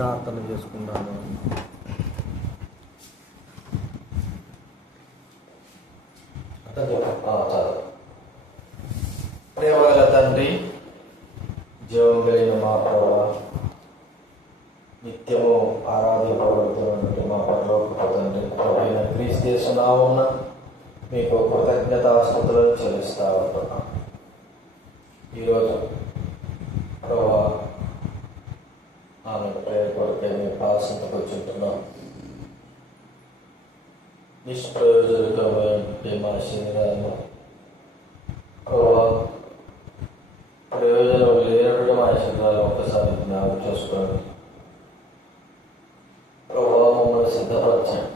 ప్రార్థన చేసుకుందాము. ప్రేమగల తండ్రి, జీవం కలిగిన మా ప్రభువా, నిత్యము ఆరాధింపబడుతున్నటువంటి మా పరలోకపు తండ్రి, ప్రభువైన క్రీస్తు యేసు నామమున మీకు కృతజ్ఞతాస్తుతులను చెల్లిస్తా ఉంటున్నాం. ఈరోజు ప్రభువా ఆమె ప్రేయర్ కొరకే మేము పాల్సింతకు వచ్చుంటున్నాం. నిష్ప్రయోజనకమైన మా శరీరాలను ప్రభువా, ప్రయోజనం లేనటువంటి మా శరీరాలు ఒక్కసారి జ్ఞాపకం చేసుకోండి. ప్రభువా, మమ్మల్ని సిద్ధపరచండి.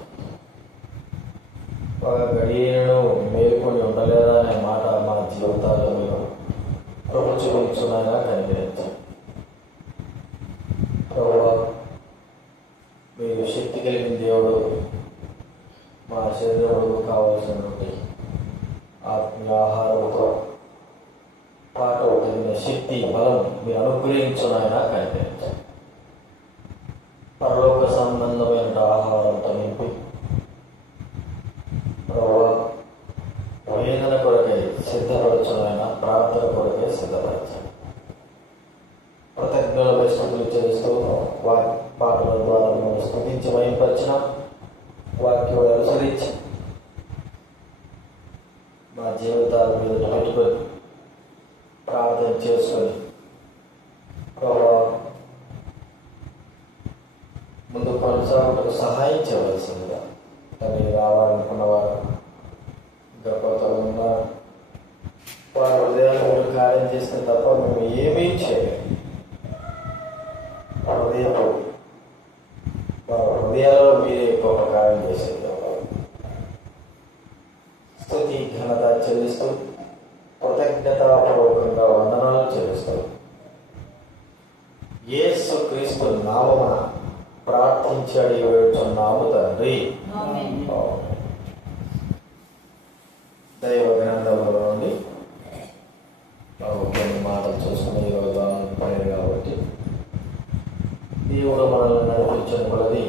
ఒక గడియను మేలుకొని ఉండలేదా అనే మాట మా జీవితాల్లో మీరు ప్రభు చూపించున్నాయినా కనిపించండి. ప్రభువా, మీరు శక్తి కలిగిన దేవుడు, మా శరీరంలో కావాల్సినటువంటి ఆత్మీయ ఆహారంతో పాటు కలిగిన శక్తి బలం మీరు అనుగ్రహించున్నాయినా కనిపించండి. పరలోక సంబంధమైన ఆహారంతో నింపి ప్రభువా, వేదన కొరకై సిద్ధపరచునైనా ప్రార్థన కొరకై సిద్ధపరచండి. కృతజ్ఞతలు స్థుతులు చేస్తూ పాటల ద్వారా మేము స్థుతించి మహింపరిచిన వాక్యం అనుసరించి మా జీవితాల మీద పెట్టుకొని ప్రార్థన చేసుకొని ప్రభువా ముందు కొనసాగుటకు సహాయం చేయవలసిందిగా తల్లి రావాలనుకున్నవారు ఇంకా కొంతమంది ఉన్నారు. వారి హృదయాలు మీరు కార్యం చేస్తే తప్ప మేము ఏమీ చేయలేము. హృదయాల్లో మీరే గొప్ప కార్యం చేసేది. స్తుతి ఘనత చెల్లిస్తూ కృతజ్ఞతాపూర్వకంగా వందనాలు చెల్లిస్తూ యేసు క్రీస్తు నామమున ప్రార్థించి అడిగి వేడుచున్నాము తండ్రి. దైవ గ్రంథంలో నుండి కొన్ని మాటలు చూసుకుని ఈరోజు పడేది కాబట్టి దేవుడు మనల్ని నడిపించిన కొలది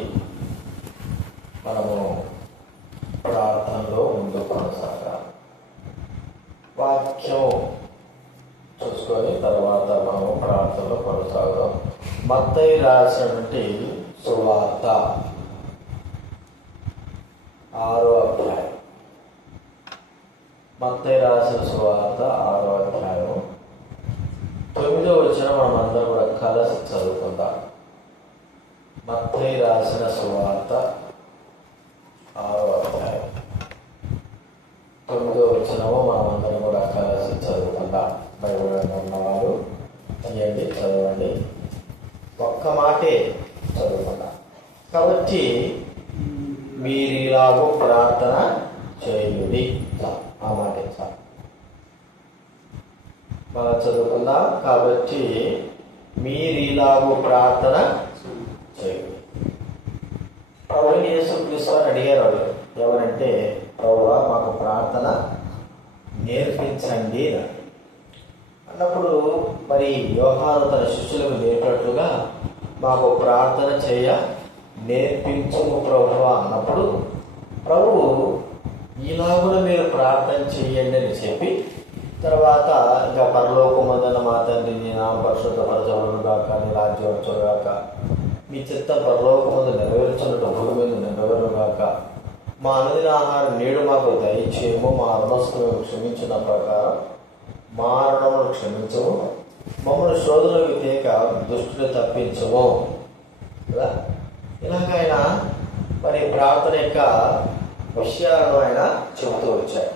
మనము ప్రార్థనలో ముందు కొనసాగాలి. వాక్యం చూసుకొని తర్వాత మనము ప్రార్థనలో కొనసాగుదాం. మత్తయి రాసినటువంటి సువార్త 6వ అధ్యాయం. మత్తయి రాసిన సువార్త 6వ అధ్యాయం 9వ వచనం మనం అందరం కూడా కలిసి చదువుకుందాం. మత్తయి రాసిన సువార్త 6వ అధ్యాయం 9వ వచనము మనం అందరం కూడా కలిసి చదువుకుందాం. బైబిల్ ఉన్నవారు తీయండి, చదవండి. ఒక్క మాటే చదువుకుందాం. కాబట్టి మీరిలాగో ప్రార్థన చేయుడి. ఆ మాట చాలు. బాగా చదువుకుందాం. కాబట్టి మీరిలాగో ప్రార్థన చేయుడి. ప్రభువైన యేసుక్రీస్తు అని అడిగారు వాళ్ళు. ఎవరంటే, ప్రభువా మాకు ప్రార్థన నేర్పించండి అన్నప్పుడు, మరి యోహాను తన శిష్యులకు నేర్పినట్లుగా మాకు ప్రార్థన చేయ నేర్పించుము ప్రభువా అన్నప్పుడు, ప్రభువు ఇలాగున మీరు ప్రార్థన చేయండి అని చెప్పి తర్వాత ఇంకా పరలోకమందున్న మా తండ్రి నీ నామం పరిశుద్ధపరచబడును గాక, నీ రాజ్యం వచ్చును గాక, మీ చిత్తం పరలోకమందు నెరవేర్చున్నట్టు భూమి మీద నెరవేరును గాక, మా అనుదిన ఆహారం నేడు మాకు దయచేయము, మా రుణస్తులను క్షమించిన ప్రకారం మా రుణమును క్షమించము, మమ్మల్ని శోధనకు తేక దుష్టుని తప్పించము. ఇలాగైనా మరి ప్రార్థన యొక్క విషయాలను ఆయన చెబుతూ వచ్చారు.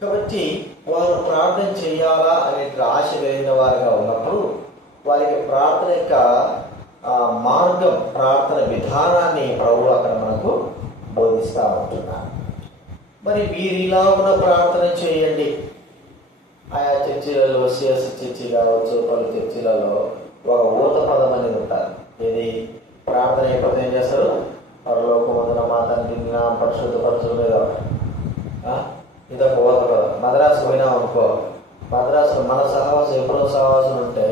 కాబట్టి వారు ప్రార్థన చేయాలా అనే ఆశ కలిగిన వారిగా ఉన్నప్పుడు వారికి ప్రార్థన యొక్క మార్గం, ప్రార్థన విధానాన్ని ప్రభువు అక్కడ మనకు బోధిస్తూ ఉంటున్నారు. మరి మీరు ఇలా ఉన్న ప్రార్థన చేయండి. ఆయా చర్చిలలో, సిఎస్ చర్చి కావచ్చు, పలు చర్చిలలో ఒక ఊత పదం అనేది ఉంటారు. ఇది ప్రార్థన అయిపోతే ఏం చేస్తారు? పరలోకమందున మా తండ్రి నీ నామం పరిశుద్ధపరచడం లేదా ఇదొక ఊత పదం. మద్రాసు పోయినాం అనుకో, మద్రాసులో మన సహవాసం ఎప్పుడో సహవాసం ఉంటే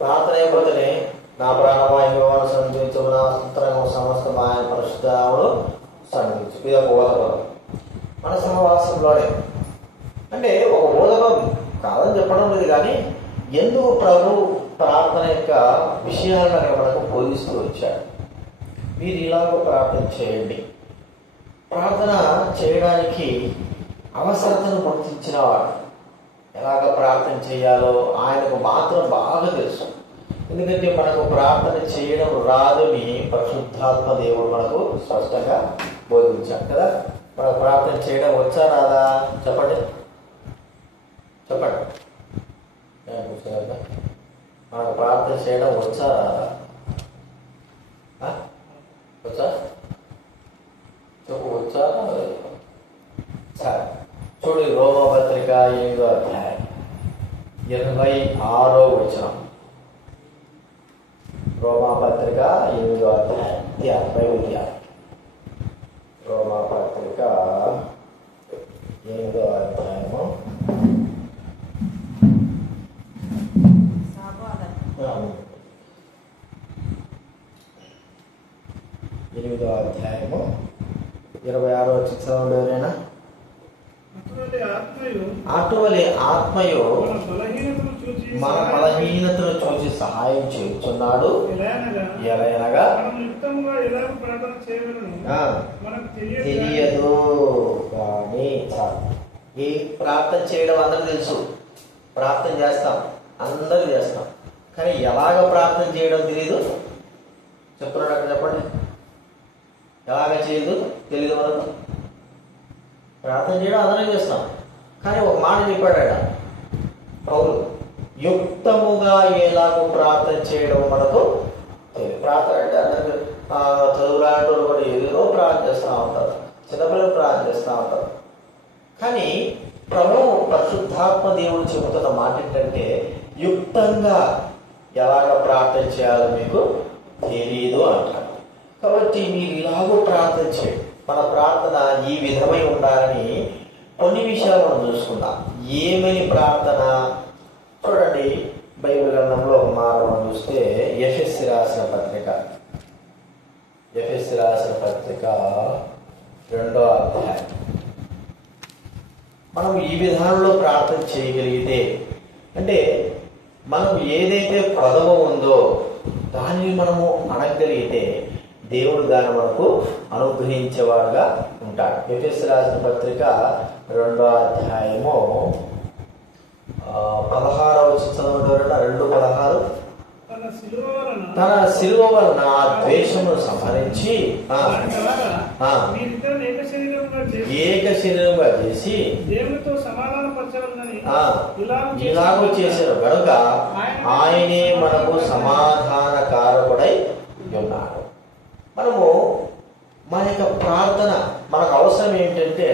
ప్రార్థన అయిపోతేనే నా ప్రాణవాయువును ఇది ఒక ఊదకం మన సహవాసంలోనే. అంటే ఒక ఊదకం కాదని చెప్పడం లేదు, కానీ ఎందుకు ప్రభు ప్రార్థన యొక్క విషయాలను అక్కడ మనకు బోధిస్తూ వచ్చాడు. మీరు ఇలాగ ప్రార్థన చేయండి. ప్రార్థన చేయడానికి అవసరతను గుర్తించిన వాడు ఎలాగ ప్రార్థన చేయాలో ఆయనకు మాత్రం బాగా తెలుసు. ఎందుకంటే మనకు ప్రార్థన చేయడం రాదని పరిశుద్ధాత్మ దేవుడు మనకు స్పష్టంగా బోధించాడు కదా. మనకు ప్రార్థన చేయడం వచ్చా రాదా చెప్పండి, చెప్పండి. మనకు ప్రార్థన చేయడం వచ్చా రాదా? వచ్చా చెప్పు, వచ్చా? సరే చూడు, రోమపత్రిక 8వ అధ్యాయం 26వ వచనం. రోమపత్రిక 8వ అధ్యాయం బైబిల్. రోమపత్రిక 8వ అధ్యాయము 8వ అధ్యాయము 26వ వచనం. అటువలి ఆత్మయు మన బలహీనతను చూసి సహాయం చేస్తున్నాడు. ఎలాగనగా తెలియదు కానీ ఈ ప్రార్థన చేయడం అందరూ తెలుసు, ప్రార్థన చేస్తాం, అందరూ చేస్తాం, కానీ ఎలాగ ప్రార్థన చేయడం తెలియదు. చెప్తున్నాడు అక్కడ, చెప్పండి. ఎలాగ చేయదు తెలియదు. మనకు ప్రార్థన చేయడం అందరం చేస్తాం, కానీ ఒక మాట చెప్పాడు ఆయన పౌలు, యుక్తముగా ఎలాగో ప్రార్థన చేయడం మనకు తెలియదు. ప్రార్థన అంటే అందరికి చదువులాంటి వాళ్ళు కూడా ఏదో ప్రార్థన చేస్తూ ఉంటారు, చిన్నపిల్లలు ప్రార్థన చేస్తూ ఉంటారు. కానీ ప్రభు పరిశుద్ధాత్మ దేవుడు చెబుతున్న మాట ఏంటంటే, యుక్తంగా ఎలాగ ప్రార్థన చేయాలో మీకు తెలియదు అంటారు. కాబట్టి మీరు ఇలాగో ప్రార్థన చేయండి. మన ప్రార్థన ఈ విధమై ఉండాలని కొన్ని విషయాలు మనం చూసుకుందాం. ఏమని ప్రార్థన చూడండి, బైబిల్ గ్రంథంలో ఒక మాట మనం చూస్తే ఎఫెసీ రాసిన పత్రిక 2వ అధ్యాయం. మనం ఈ విధానంలో ప్రార్థన చేయగలిగితే, అంటే మనం ఏదైతే పదవ ఉందో దానిని మనము అడగగలిగితే దేవుడు దాన్ని మనకు అనుగ్రహించేవాడుగా ఉంటాడు. ఎఫెసీ రాసిన పత్రిక 2వ అధ్యాయము 16వ వచనం 2:16. తన శిలువ వలన ద్వేషమును సంహరించి ఏక శరీరంగా చేసి ఇలాగూ చేశారు కనుక ఆయనే మనకు సమాధాన కారకుడై ఉన్నాడు. మనము మన యొక్క ప్రార్థన, మనకు అవసరం ఏంటంటే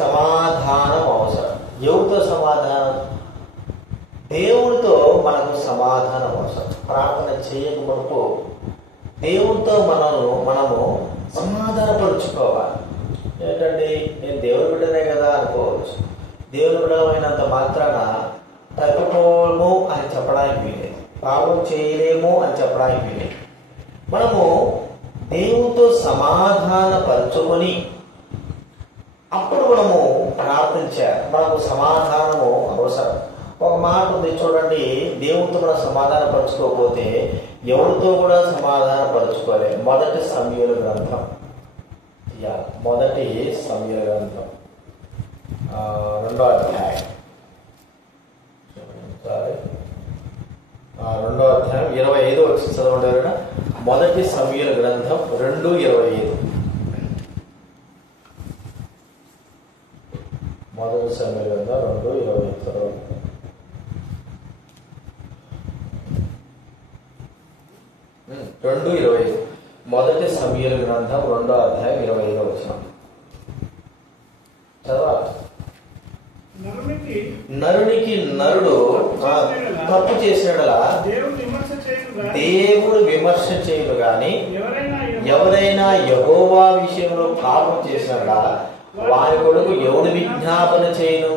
సమాధానం అవసరం. ఎవరితో సమాధానం? దేవుడితో మనకు సమాధానం అవసరం. ప్రార్థన చేయక మనకు దేవుడితో మనము సమాధానపరుచుకోవాలి. ఏంటండి, నేను దేవుని బిడ్డనే కదా అనుకోవచ్చు. దేవుని బిడ్డమైనంత మాత్రాన తగ్గిపోము అని చెప్పడానికి వీలేదు, పాపం చేయలేము అని చెప్పడానికి వీలేదు. మనము దేవునితో సమాధాన పరుచుకొని అప్పుడు మనము ప్రార్థన చేయాలి. మనకు సమాధానము అవసరం. ఒక మాట ఉంది చూడండి, దేవునితో మనం సమాధాన పరుచుకోకపోతే ఎవరితో కూడా సమాధాన పరుచుకోలేదు. మొదటి సమూయేలు గ్రంథం 2వ అధ్యాయం 25వ వచనం చదవండి. మొదటి సమూయేలు గ్రంథం 2:25. మొదటి సమూయేలు గ్రంథం 2:25. మొదటి సమూయేలు గ్రంథం 2వ అధ్యాయం 25వ వచనం చదవాలి. నరునికి నరుడు తప్పు చేసినలా దేవుడు విమర్శ చేయను గాని ఎవరైనా యెహోవా విషయంలో పాపం చేసినలా వారి కొడుకు ఎవడు విజ్ఞాపన చేయను?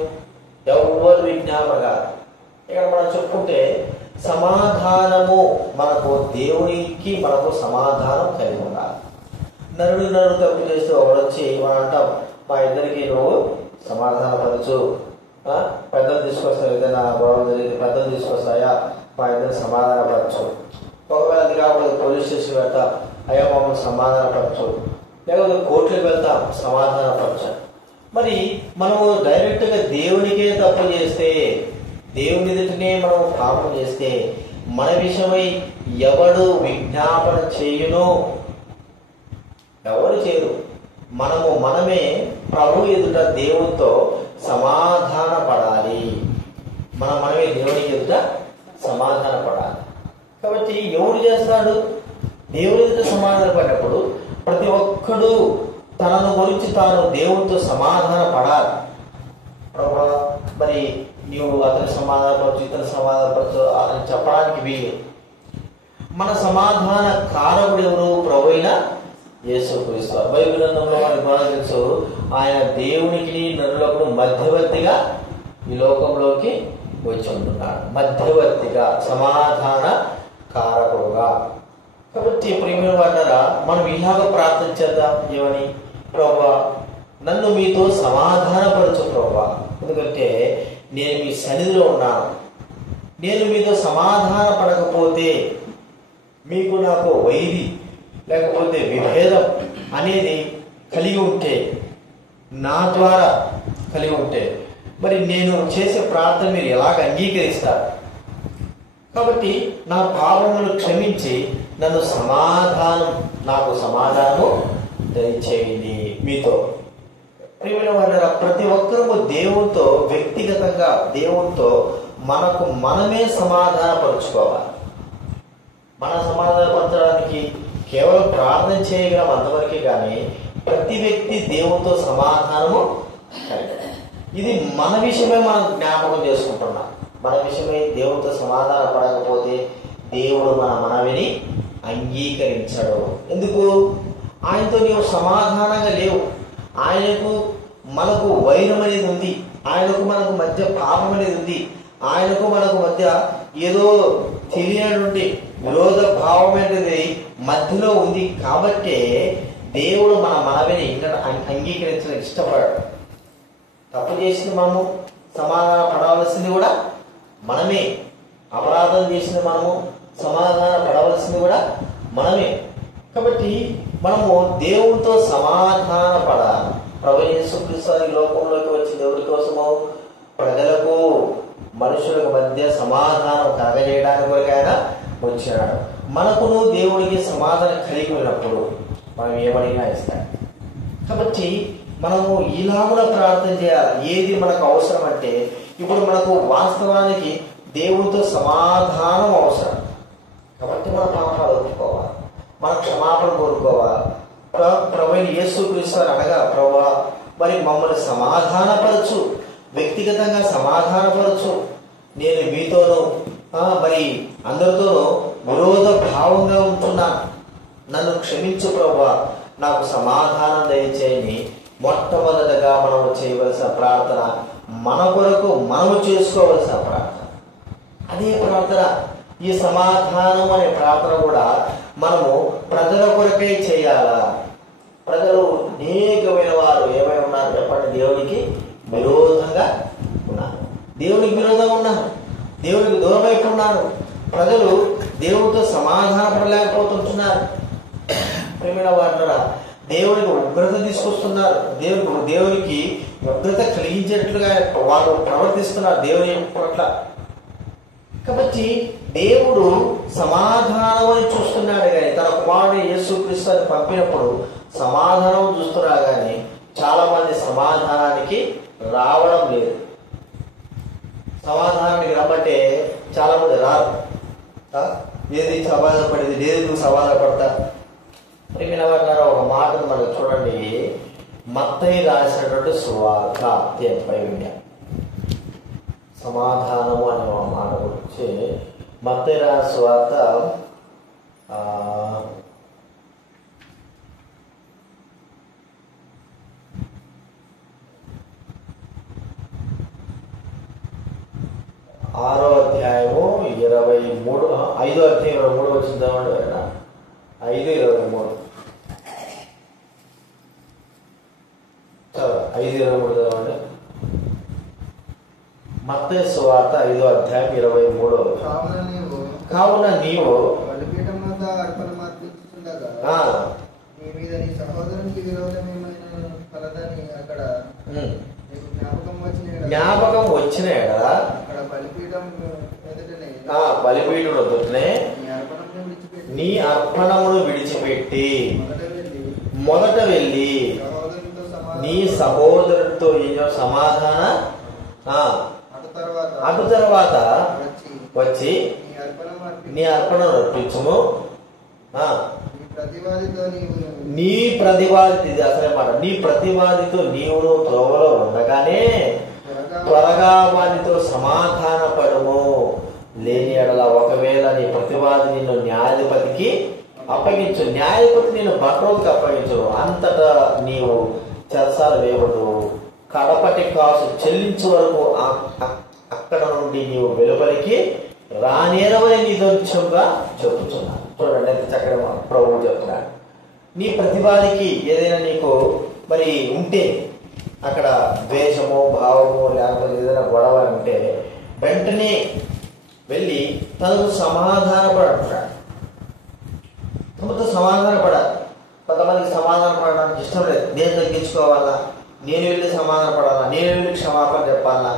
ఎవరు విజ్ఞాపన కాదు. ఇక్కడ మనం చెప్పుకుంటే సమాధానము, మనకు దేవునికి మనకు సమాధానం కలిగి ఉండాలి. నరుడు తప్పు చేస్తే ఒకడొచ్చి మనం అంటాం, మా ఇద్దరికి నువ్వు సమాధానపరచు, పెద్దలు తీసుకొస్తావు, ఏదైనా గొడవ జరిగింది పెద్దలు తీసుకొస్తాయా, మా ఇద్దరు సమాధానపరచు. ఒకవేళ అది కాకపోతే పోలీస్ స్టేషన్ వెళ్తాం, అయ్యా మమ్మల్ని సమాధానపరచు. లేకపోతే కోర్టులకు వెళ్తాం, సమాధానపరచు. మరి మనము డైరెక్ట్గా దేవునికే తప్పు చేస్తే, దేవుని ఎదుటనే మనం పాపం చేస్తే, మన విషయమై ఎవడు విజ్ఞాపన చేయును? ఎవరు చేయరు. మనమే ప్రభు ఎదుట దేవునితో సమాధాన పడాలి. మనమే దేవుని ఎదుట సమాధాన పడాలి. కాబట్టి ఎవరు చేస్తాడు? దేవుని ఎదుట సమాధాన పడినప్పుడు ప్రతి ఒక్కడు తనను గురించి తాను దేవునితో సమాధాన పడాలి. ప్రభా మరి నీవు అతని సమాధానపరచు, ఇతని సమాధానపరచు అని చెప్పడానికి వీలు. మన సమాధాన కారకుడు ఎవరు? ప్రభు అయిన యేసుక్రీస్తు. బైబిల్ గ్రంథంలో మనకు బాగా తెలుసు, ఆయన దేవునికి నరులకు మధ్యవర్తిగా ఈ లోకంలోకి వచ్చి ఉంటున్నాడు. మధ్యవర్తిగా, సమాధాన కారకుడుగా. కాబట్టి ప్రియమైన వాడారా, మనం ఇలాగ ప్రార్థన చేద్దాం. ఏమని? ప్రభువా నన్ను మీతో సమాధానపరచు ప్రభువా, ఎందుకంటే నేను మీ సన్నిధిలో ఉన్నాను. నేను మీతో సమాధాన పడకపోతే మీకు నాకు వైరి లేకపోతే విభేదం అనేది కలిగి ఉంటే, నా ద్వారా కలిగి ఉంటే, మరి నేను చేసే ప్రార్థన మీరు ఎలాగ అంగీకరిస్తారు? కాబట్టి నా పాపములను క్షమించి నాకు సమాధానము దయచేయండి మీతో. ప్రియమైన వారు, ప్రతి ఒక్కరూ దేవునితో వ్యక్తిగతంగా దేవునితో మనమే సమాధానపరుచుకోవాలి. మన సమాధానపరచడానికి కేవలం ప్రార్థన చేయగలం అంతవరకే, కానీ ప్రతి వ్యక్తి దేవునితో సమాధానము కలిగారు. ఇది మన విషయమే మనం జ్ఞాపకం చేసుకుంటున్నాం. మన విషయమై దేవునితో సమాధాన పడకపోతే దేవుడు మన మనవిని అంగీకరించడు. ఎందుకు? ఆయనతో నీవు సమాధానంగా లేవు. ఆయనకు మనకు వైరం అనేది ఉంది. ఆయనకు మనకు మధ్య పాపం అనేది ఉంది. ఆయనకు మనకు మధ్య ఏదో తెలియనటువంటి విరోధ భావం అనేది మధ్యలో ఉంది. కాబట్టే దేవుడు మన మనవిని అంగీకరించడానికి ఇష్టపడాడు. తప్పు చేసిన మనము సమాధాన పడవలసింది కూడా మనమే. అపరాధం చేసిన మనము సమాధాన పడవలసింది కూడా మనమే. కాబట్టి మనము దేవునితో సమాధాన పడాలి. ప్రభువు యేసుక్రీస్తు ఈ లోకంలోకి వచ్చింది ఎవరి కోసమో? ప్రజలకు, మనుషులకు మధ్య సమాధానం కలగజేయడానికి వరకు ఆయన వచ్చినాడు. మనకును దేవుడికి సమాధానం కలిగి ఉన్నప్పుడు మనం ఏమడిగినా ఇస్తాడు. కాబట్టి మనము ఇలాగున ప్రార్థన చేయాలి. ఏది మనకు అవసరం అంటే, ఇప్పుడు మనకు వాస్తవానికి దేవుడితో సమాధానం అవసరం. కాబట్టి మన పాపాలు ఒప్పుకోవాలి, మన క్షమాపణ కోరుకోవాలి. ప్రభువైన యేసుక్రీస్తు అనగా, ప్రభువా మరి మమ్మల్ని సమాధానపరచు, వ్యక్తిగతంగా సమాధానపరచు. నేను మీతోనూ మరి అందరితోనూ విరోధ భావంగా ఉంటున్నాను, నన్ను క్షమించు ప్రభువా, నాకు సమాధానం దయచేయని మొట్టమొదటగా మనము చేయవలసిన ప్రార్థన, మన కొరకు మనము చేసుకోవలసిన ప్రార్థన. అదే ప్రార్థన. ఈ సమాధానం అనే ప్రార్థన కూడా మనము ప్రజల కొరకే చేయాలా? ప్రజలు అనేకమైన వారు ఏమై ఉన్నారు చెప్పండి? దేవునికి విరోధంగా ఉన్నారు. దేవునికి విరోధంగా ఉన్నారు. దేవునికి దూరం అయిపోతున్నారు. ప్రజలు దేవుడితో సమాధాన పడలేకపోతుంటున్నారు. ప్రియమైన వారులారా, దేవునికి ఉగ్రత తీసుకొస్తున్నారు. దేవునికి ఉగ్రత కలిగించేట్లుగా వాళ్ళు ప్రవర్తిస్తున్నారు దేవుని పట్ల. కాబట్టి దేవుడు సమాధానం అని చూస్తున్నాడు, కానీ తన కుమారుడు యేసుక్రీస్తుని పంపినప్పుడు సమాధానం చూస్తున్నారు, కానీ చాలా మంది సమాధానానికి రావడం లేదు. సమాధానానికి రమ్మంటే చాలా మంది రారు. ఏది సమాధాన పడేది లేదు, నువ్వు సమాధాన పడతా. ప్రియమైన వారులారా, ఒక మాటను మనం చూడండి. మత్తయి రాసినటువంటి సువార్త అధ్యాయం 5 సమాధానము అనే మాట గురించి మత్తయి రాసిన సువార్త 6వ అధ్యాయము 5వ అధ్యాయం 23 వచ్చిందామండి. 5:23 5:23 చదవండి. మత్తయి సువార్త 5వ అధ్యాయం 23. కావున నీవు బలిపీఠం వద్ద అర్పణం అర్పించుచుండగా నీ మీద నీ సహోదరునికి విరోధమేమైనా కలదని అక్కడ నీకు జ్ఞాపకం వచ్చిన ఎడల అక్కడ బలిపీఠం ఎదుటనే నీ అర్పణమును విడిచిపెట్టి మొదట వెళ్ళి నీ సహోదరుడితో సమాధాన అటు తర్వాత వచ్చి నీ అర్పణ అర్పించుము. నీ ప్రతివాది అసలే మాట, నీ ప్రతివాదితో నీవు త్రోవలో ఉండగానే త్వరగా వారితో సమాధాన పడుము. లేని ఎడల ఒకవేళ నీ ప్రతివాది నిన్ను న్యాయాధిపతికి అప్పగించు, న్యాయాధిపతి నిన్ను బంట్రోతుకి అప్పగించు, అంతటా నీవు చెరసాల వేయబడు. కడపటి కాసు చెల్లించే వరకు అక్కడ నుండి నీవు వెలుపలికి రానేరవని నిదర్శనంగా చెబుతున్నాను. చూడండి ఎంత చక్కగా ప్రభువు చెప్తున్నాడు. నీ ప్రతివాదికి ఏదైనా నీకు మరి ఉంటే, అక్కడ ద్వేషము భావము లేకపోతే ఏదైనా గొడవ ఉంటే వెంటనే వెళ్ళి తనకు సమాధానపడాడు. తమతో సమాధానపడాలి. కొంతమందికి సమాధాన పడడానికి ఇష్టం లేదు. నేను తగ్గించుకోవాలా, నేను వెళ్ళి సమాధాన పడాలా, నేను వెళ్ళి క్షమాపణ చెప్పాలా,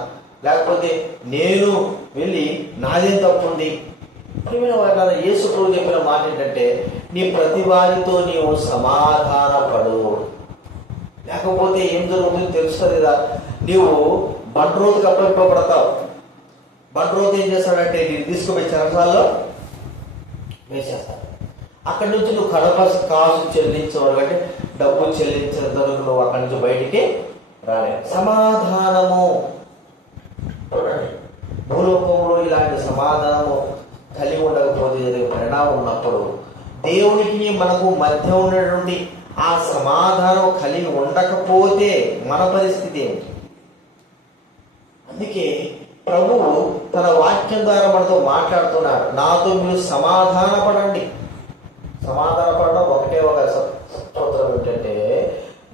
లేకపోతే నేను వెళ్ళి నాదేం తప్పు ఉంది. ప్రియమైన వాళ్ళ యేసు ప్రభు చెప్పిన మాట ఏంటంటే, నీ ప్రతివారితో నీవు సమాధాన పడు. లేకపోతే ఏం జరుగుతుందో తెలుస్తుంది కదా. నీవు బంట్రోతుకి అప్పగింపబడతావు. బంట్రోతు ఏం చేస్తాడంటే నేను తీసుకుపోయి చెరసాల్లో వేసేస్తాడు. అక్కడి నుంచి నువ్వు కడప కాసు చెల్లించేవాడు అంటే డబ్బు చెల్లించేందుకు నువ్వు అక్కడి నుంచి బయటికి రాలే. సమాధానము భూలోకంలో ఇలాంటి సమాధానము కలిగి ఉండకపోతే జరిగే పరిణామం ఉన్నప్పుడు దేవునికి మనకు మధ్య ఉన్నటువంటి ఆ సమాధానం కలిగి ఉండకపోతే మన పరిస్థితి ఏంటి? అందుకే ప్రభువు తన వాక్యం ద్వారా మనతో మాట్లాడుతున్నాడు. నాతో మీరు సమాధాన పడండి. సమాధాన పడడం ఒకటే ఒక స్తోత్రం ఏంటంటే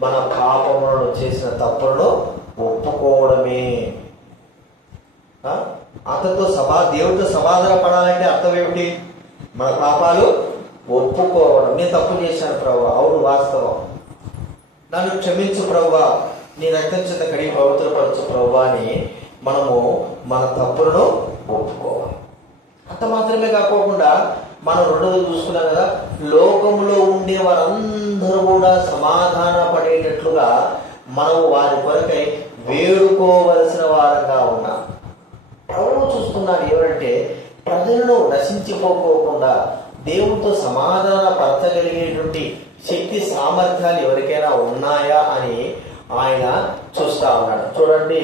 మన పాపములను చేసిన తప్పులను ఒప్పుకోవడమే. అతనితో దేవుడితో సమాధాన పడాలంటే అర్థం ఏమిటి? మన పాపాలు ఒప్పుకోవడం. నేను తప్పు చేశాను ప్రభువా, అవును వాస్తవం, నన్ను క్షమించు ప్రభువా, నీ రక్తం చేత కడిగి పవిత్రపరచు ప్రభువా అని మనము మన తప్పులను ఒప్పుకోవాలి. అంత మాత్రమే కాకోకుండా మనం రెండోది చూసుకున్నాం కదా, లోకంలో ఉండే వారందరూ కూడా సమాధాన పడేటట్లుగా మనం వారి కొరకై వేడుకోవలసిన వారంగా ఉన్నాం. ప్రభువు చూస్తున్నారు ఏమంటే, ప్రజలను నశించిపోకోకుండా దేవునితో సమాధాన పరచగలిగేటువంటి శక్తి సామర్థ్యాలు ఎవరికైనా ఉన్నాయా అని ఆయన చూస్తా ఉన్నాడు. చూడండి,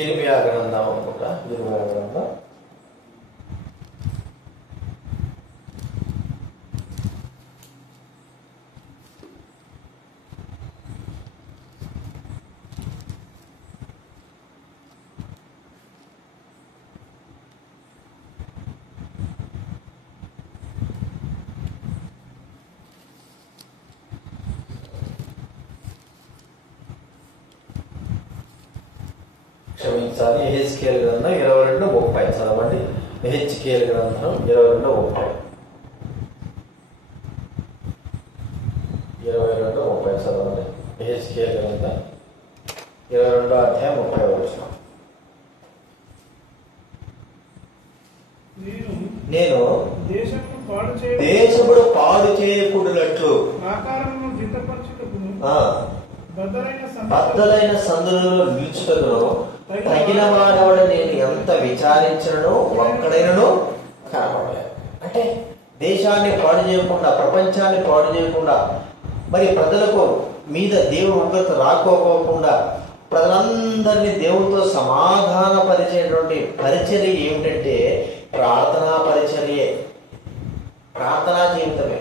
ఇర్మియా గ్రంథం అనుకుంటా, ఇర్మియా గ్రంథం 22:30 చదవండి. ఎహెచ్కేల్ గ్రంథం 22:30 చదవండి. ఎహెచ్కేల్ గ్రంథం 22వ అధ్యాయం 30వ వచనం. నేను దేశముడు పాడు చేయకూడనట్లు బద్దలైన సందులలో నిలుచుటకును తగిన వాడవడ నేను ఎంత విచారించను ఒక్కడైనను కనబడలేదు. అంటే దేశాన్ని పాడు చేయకుండా, ప్రపంచాన్ని పాడు చేయకుండా, మరి ప్రజలకు మీద దేవుడు ఉగ్రత రాకోకుండా ప్రజలందరినీ దేవుడితో సమాధాన పరిచేటువంటి పరిచర్య ఏమిటంటే ప్రార్థనా పరిచర్యే, ప్రార్థనా జీవితమే.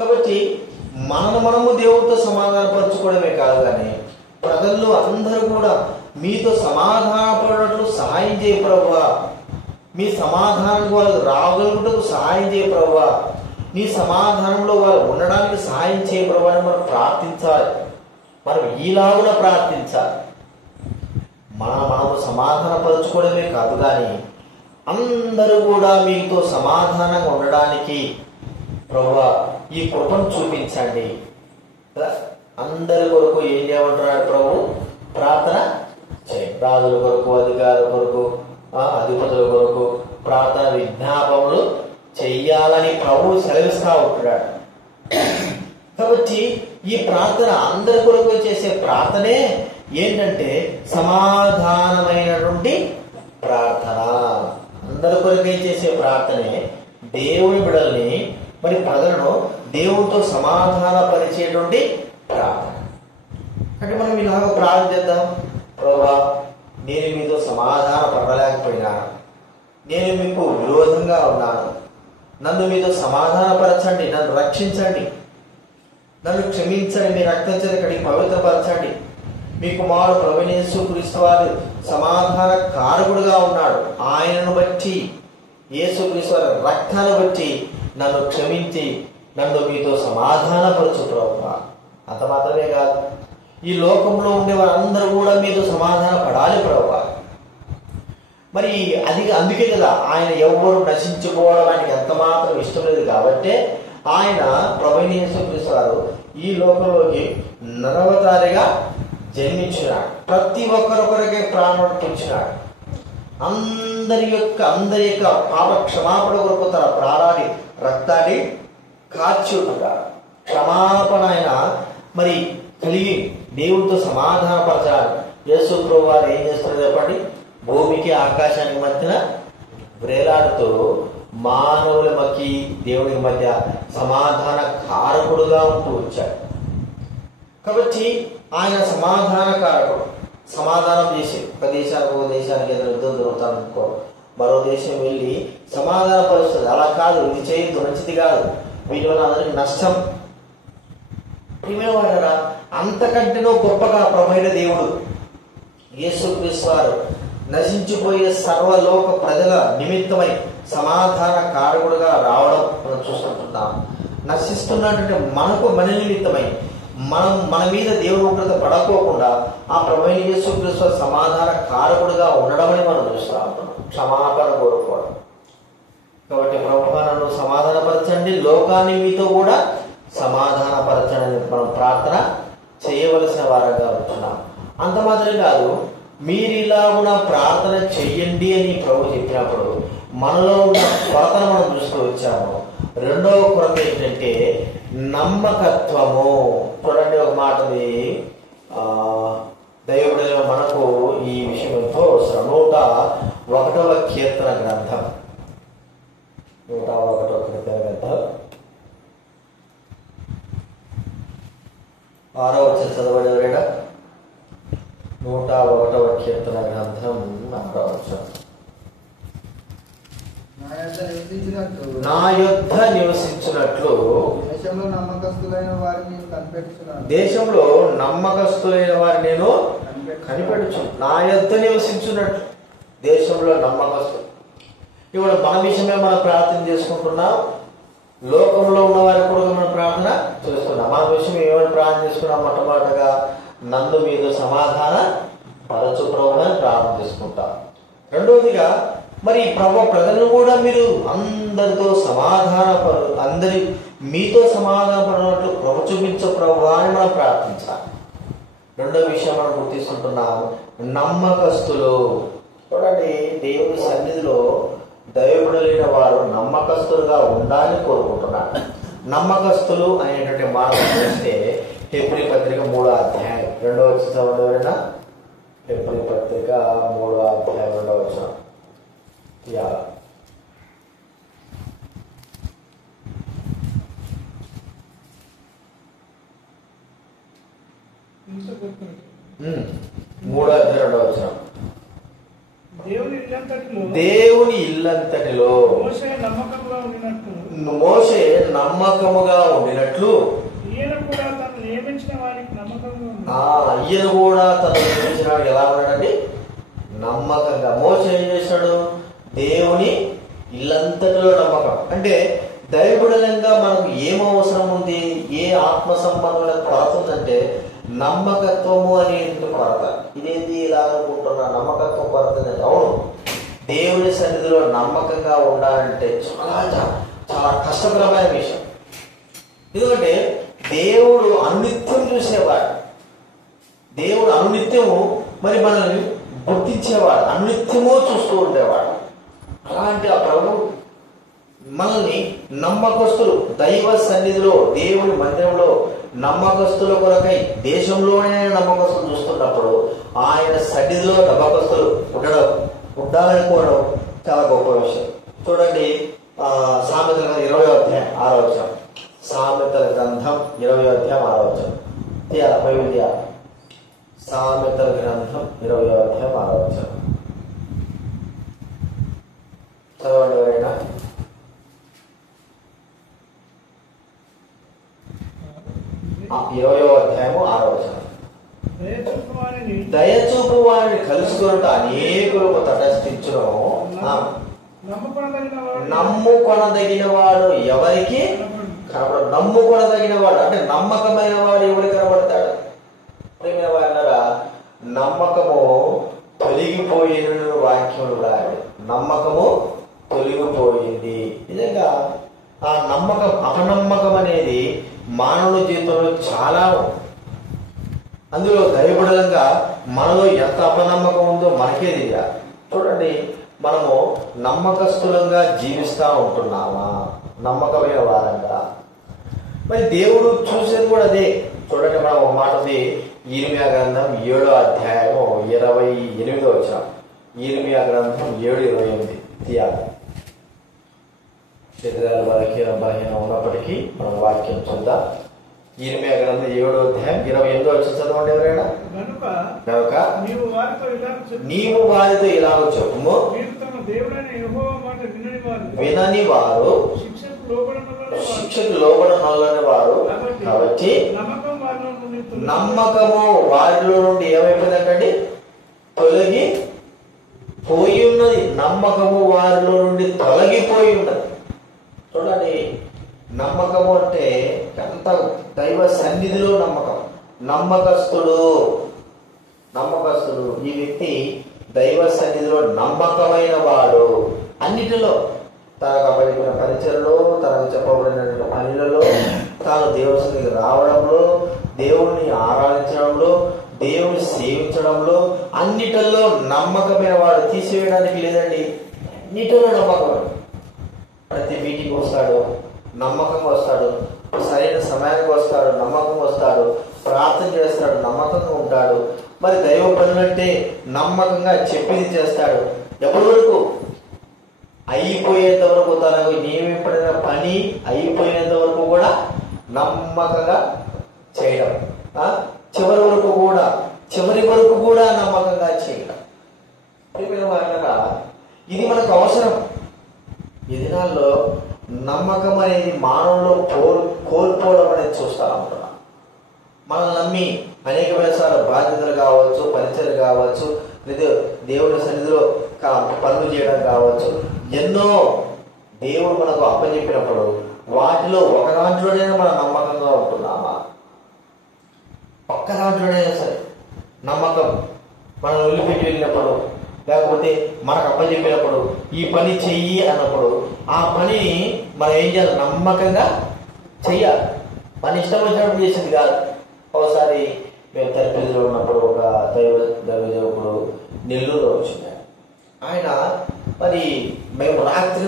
కాబట్టి మనము దేవుడితో సమాధానపరచుకోవడమే కాదు, కానీ ప్రజల్లో అందరూ కూడా మీతో సమాధానపడినట్లు సహాయం చేయ ప్రభువా, మీ సమాధానం వాళ్ళు రాగలుగుటకు సహాయం చేయ ప్రభువా, నీ సమాధానంలో వారు ఉండడానికి సహాయం చేయ ప్రభు అని మనం ప్రార్థించాలి. మనం ఈలాగున ప్రార్థించాలి. మనము సమాధానపరచుకోవడమే కాదు, కానీ అందరూ కూడా మీతో సమాధానంగా ఉండడానికి ప్రభువా ఈ కృపను చూపించండి. అందరి కొరకు ఏం చేయమంటున్నాడు ప్రభు? ప్రార్థన చేయండి. రాజుల కొరకు, అధికారుల కొరకు, అధిపతుల కొరకు ప్రార్థన విజ్ఞాపములు చెయ్యాలని ప్రభువు సెలవిస్తా ఉంటున్నాడు. కాబట్టి ఈ ప్రార్థన అందరి కొరకు చేసే ప్రార్థనే ఏంటంటే సమాధానమైనటువంటి ప్రార్థన. అందరి కొరకే చేసే ప్రార్థనే దేవుని బిడ్డల్ని, మరి ప్రజలను దేవునితో సమాధాన పరిచేటువంటి ప్రార్థన. అంటే మనం ఇలాగ ప్రార్థన చేద్దాం. ప్రభువా, నేను మీతో సమాధాన పడలేకపోయినాను, నేను మీకు విరోధంగా ఉన్నాను, నన్ను మీతో సమాధానపరచండి, నన్ను రక్షించండి, నన్ను క్షమించండి, మీ రక్తం చేత కడిగి పవిత్రపరచండి. మీ కుమారుడు ప్రభువైన యేసుక్రీస్తు వారు సమాధాన కారకుడుగా ఉన్నాడు. ఆయనను బట్టి, యేసుక్రీస్తు వారి రక్తాన్ని బట్టి నన్ను క్షమించి నన్ను మీతో సమాధానపరచు ప్రభువా. అంత మాత్రమే కాదు, ఈ లోకంలో ఉండే వారందరూ కూడా మీతో సమాధాన పడాలి ప్రభువా. మరి అది అందుకే కదా ఆయన ఎవరు నశించుకోవడం ఆయనకి ఎంత మాత్రం ఇష్టం లేదు. కాబట్టి ఆయన ప్రభువైన యేసుక్రీస్తు వారు ఈ లోకంలోకి నరవతారిగా జన్మించినాడు. ప్రతి ఒక్కరి కొరకే ప్రాణం పెంచినాడు. అందరి యొక్క పాప క్షమాపణ కొరకు తన ప్రాణాన్ని, రక్తాన్ని కార్చి ఉంటాడు. క్షమాపణ ఆయన మరి కలిగి దేవుడితో సమాధానపరచాలి. యేసు ప్రభు వారు ఏం చేస్తున్నారు చెప్పండి? భూమికి ఆకాశానికి మధ్యన వ్రేలాడుతూ మానవులకి దేవునికి మధ్య సమాధాన కారకుడుగా ఉంటూ వచ్చాడు. కాబట్టి ఆయన సమాధాన కారకుడు. సమాధానం చేసి ఒక దేశానికి ఏదైనా యుద్ధం జరుగుతానుకో, మరో దేశం వెళ్ళి సమాధాన పరుస్తుంది. అలా కాదు, ఇది చేయొద్దు, మంచిది కాదు, వీటి వల్ల అందరికి నష్టం. ప్రియమైనవారా, అంతకంటేనో గొప్పగా ప్రభువైన దేవుడు యేసుక్రీస్తు వారు నశించిపోయే సర్వలోక ప్రజల నిమిత్తమై సమాధాన కారకుడుగా రావడం మనం చూసుకుంటున్నాం. నశిస్తున్నటువంటి మన నిమిత్తమై మన మీద దేవుని ఉగ్రత పడకోకుండా ఆ ప్రభువైన యేసుక్రీస్తు సమాధాన కారకుడుగా ఉండడమని మనం చూస్తాం. క్షమాపణ కోరుకోవడం. కాబట్టి ప్రభువా, నన్ను సమాధానపరచండి, లోకాన్ని మీతో కూడా సమాధానపరచండి మనం ప్రార్థన చేయవలసిన వారంగా ఉంటున్నాం. అంత మాత్రమే కాదు, మీరు ఇలా ఉన్న ప్రార్థన చెయ్యండి అని ప్రభు చెప్పినప్పుడు మనలో ఉన్న కొరతను మనం చూస్తూ వచ్చాము. రెండవ కొరత ఏంటంటే నమ్మకత్వము. చూడండి, ఒక మాటది దైవడైన మనకు ఈ విషయం ఎంతో అవసరం. 101వ కీర్తన గ్రంథం 6వ వచనం చదవండి ఎవరైనా. 101వ కీర్తన గ్రంథం 6వ వచనం. నా యొద్ద నివసించినట్లు దేశంలో నమ్మకస్తులైన వారిని నేను కనిపెడుచు. నా యొద్ద నివసించున్నట్లు దేశంలో నమ్మకస్తులు. ఇవాళ మన విషయమే మనం ప్రార్థన చేసుకుంటున్నాం, లోకంలో ఉన్న వారి కూడా మనం ప్రార్థన చేస్తున్నాం. మన విషయం ఏమైనా ప్రార్థన చేసుకున్నాం? మొట్టమొదటిగా నన్ను మీద సమాధాన పరచు ప్రభు అని ప్రార్థన చేసుకుంటాం. రెండవదిగా మరి ప్రభు ప్రజలను కూడా మీరు అందరితో మీతో సమాధానపడినట్లు ప్రభు చూపించు ప్రభు అని మనం ప్రార్థించాలి. రెండో విషయం మనం గుర్తిస్తుంటున్నాం, నమ్మకస్తులు. చూడండి, దేవుని సన్నిధిలో దైవజనులైన వారు నమ్మకస్తులుగా ఉండాలని కోరుకుంటున్నారు. నమ్మకస్తులు అనేటువంటి మాట చూస్తే హెబ్రీ పత్రిక 3వ అధ్యాయం 2వ వచనం. హెబ్రీ పత్రిక 3వ అధ్యాయం 2వ వచనం. దేవుని ఇల్లంతటిలో మోషే నమ్మకముగా ఉండినట్లు ఈయన కూడా తను నియమించిన వాడికి ఎలా ఉన్నాడండి? నమ్మకంగా. మోషే ఏం చేశాడు? దేవుని ఇల్లంతటిలో నమ్మకం. అంటే దైవబిడలంగా మనకు ఏం అవసరం ఉంది, ఏ ఆత్మ సంబంధమైన కొరత ఉందంటే నమ్మకత్వము అనేది కొరత. ఇదేంటి ఇలా అనుకుంటున్నా, నమ్మకత్వం కొరత అంటే అవును, దేవుని సన్నిధిలో నమ్మకంగా ఉండాలంటే చాలా చాలా కష్టతరమైన విషయం. ఎందుకంటే దేవుడు అనునిత్యం చూసేవాడు, దేవుడు అనునిత్యము మరి మనల్ని గుర్తించేవాడు, అనునిత్యము చూస్తూ ఉండేవాడు. అలాంటి ఆ ప్రభు మనల్ని నమ్మకస్తులు దైవ సన్నిధిలో దేవుని మందిరంలో నమ్మకస్తుల కొరకై దేశంలోనే నమ్మకస్తులు చూస్తున్నప్పుడు ఆయన సన్నిధిలో నమ్మకస్తులు ఉండాలనుకోవడం చాలా గొప్ప విషయం. చూడండి, సామెతల 20వ అధ్యాయం 6వ వచనం. సామెతల గ్రంథం 20వ అధ్యాయం 6వ వచనం. సామెతల గ్రంథం 20వ అధ్యాయం 6వ వచనం. చదవండి ఎవరైనా. 20వ అధ్యాయము 6వ వచనం. దయచూపు వారిని కలుసుకున్నట్టు అనేకులకు తటస్థించును. నమ్ముకొనదగిన వాడు ఎవరికి కనబడు. నమ్ముకొనదగిన వాడు అంటే నమ్మకమైన వాడు ఎవరికి కనబడతాడు? ప్రేమైన వారన్నారా, నమ్మకము తొలగిపోయిన వాక్యములు రాయాలి. నమ్మకము తొలగిపోయింది. నిజంగా ఆ నమ్మకం, అపనమ్మకం అనేది మానవ జీవితంలో చాలా. అందులో దైవబిడలంగా మనలో ఎంత అపనమ్మకం ఉందో మనకే తెలియాలి. చూడండి, మనము నమ్మకస్తులంగా జీవిస్తూ ఉంటున్నామా, నమ్మకమైన వారంగా? మరి దేవుడు చూసేది కూడా అదే. చూడండి, మనం ఒక మాట ఉంది, ఇర్మియా గ్రంథం 7వ అధ్యాయము 28వ వచనం. ఇర్మియా గ్రంథం 7:28 తీయాలి. శరీరాలు బలహీన ఉన్నప్పటికీ మనం వాక్యం చూద్దాం. ఇర్మియా గ్రంథం 7వ అధ్యాయం 28వ వచనం చదవండి ఎవరైనా. కనుక నీవు వారితో ఇలాగ చెప్పుము, వినని వారు శిక్షకు లోబడని వారు. కాబట్టి నమ్మకము వారిలో నుండి ఏమైపోయిందంటే తొలగిపోయి ఉన్నది. నమ్మకము వారిలో నుండి తొలగిపోయి ఉన్నది. చూడండి, నమ్మకము అంటే ఎంత దైవ సన్నిధిలో నమ్మకం. నమ్మకస్తుడు ఈ వ్యక్తి దైవ సన్నిధిలో నమ్మకమైన వాడు. అన్నిటిలో తనకు అప్పగిన పరిచయలో, తనకు చెప్పబడిన పనులలో, తాను దేవుడి సన్నిధికి రావడంలో, దేవుణ్ణి ఆరాధించడంలో, దేవుని సేవించడంలో, అన్నిటిలో నమ్మకమైన వాడు. తీసివేయడానికి లేదండి, అన్నిటిలో నమ్మకం. ప్రతి మీటింగ్ వస్తాడు, నమ్మకంగా వస్తాడు. సరైన సమయానికి వస్తాడు, నమ్మకంగా వస్తాడు. ప్రార్థన చేస్తాడు, నమ్మకంగా ఉంటాడు. మరి దైవ పనులంటే నమ్మకంగా చెప్పింది చేస్తాడు. ఎప్పటి వరకు? అయిపోయేంత వరకు. తనకు నియమింపడిన పని అయిపోయేంత వరకు కూడా నమ్మకంగా చేయడం. చివరి వరకు కూడా నమ్మకంగా చేయడం. ఇది మనకు అవసరం. ఈ దినాల్లో నమ్మకం అనేది మానవుల్లో కోల్పోవడం అనేది చూస్తా ఉంటున్నాం. మనల్ని నమ్మి అనేక వేసాలు బాధ్యతలు కావచ్చు, పరిచయాలు కావచ్చు, లేదా దేవుడి సన్నిధిలో పనులు చేయడం కావచ్చు, ఎన్నో దేవుడు మనకు అప్పచెప్పినప్పుడు వాటిలో ఒక దాంట్లోనైనా మనం నమ్మకంగా ఉంటున్నామా? ఒక్క దాంట్లోనైనా సరే నమ్మకం. మనం వదిలిపెట్టి వెళ్ళినప్పుడు, లేకపోతే మనకు అప్పచెప్పినప్పుడు ఈ పని చెయ్యి అన్నప్పుడు ఆ పని మనం ఏం చేయాలి? నమ్మకంగా చెయ్యాలి. మన ఇష్టం వచ్చినప్పుడు చేసింది కాదు. ఒకసారి మేము తిరుపతిలో ఉన్నప్పుడు ఒక దైవజకుడు నెల్లూరులో వచ్చింది. ఆయన మరి మేము రాత్రి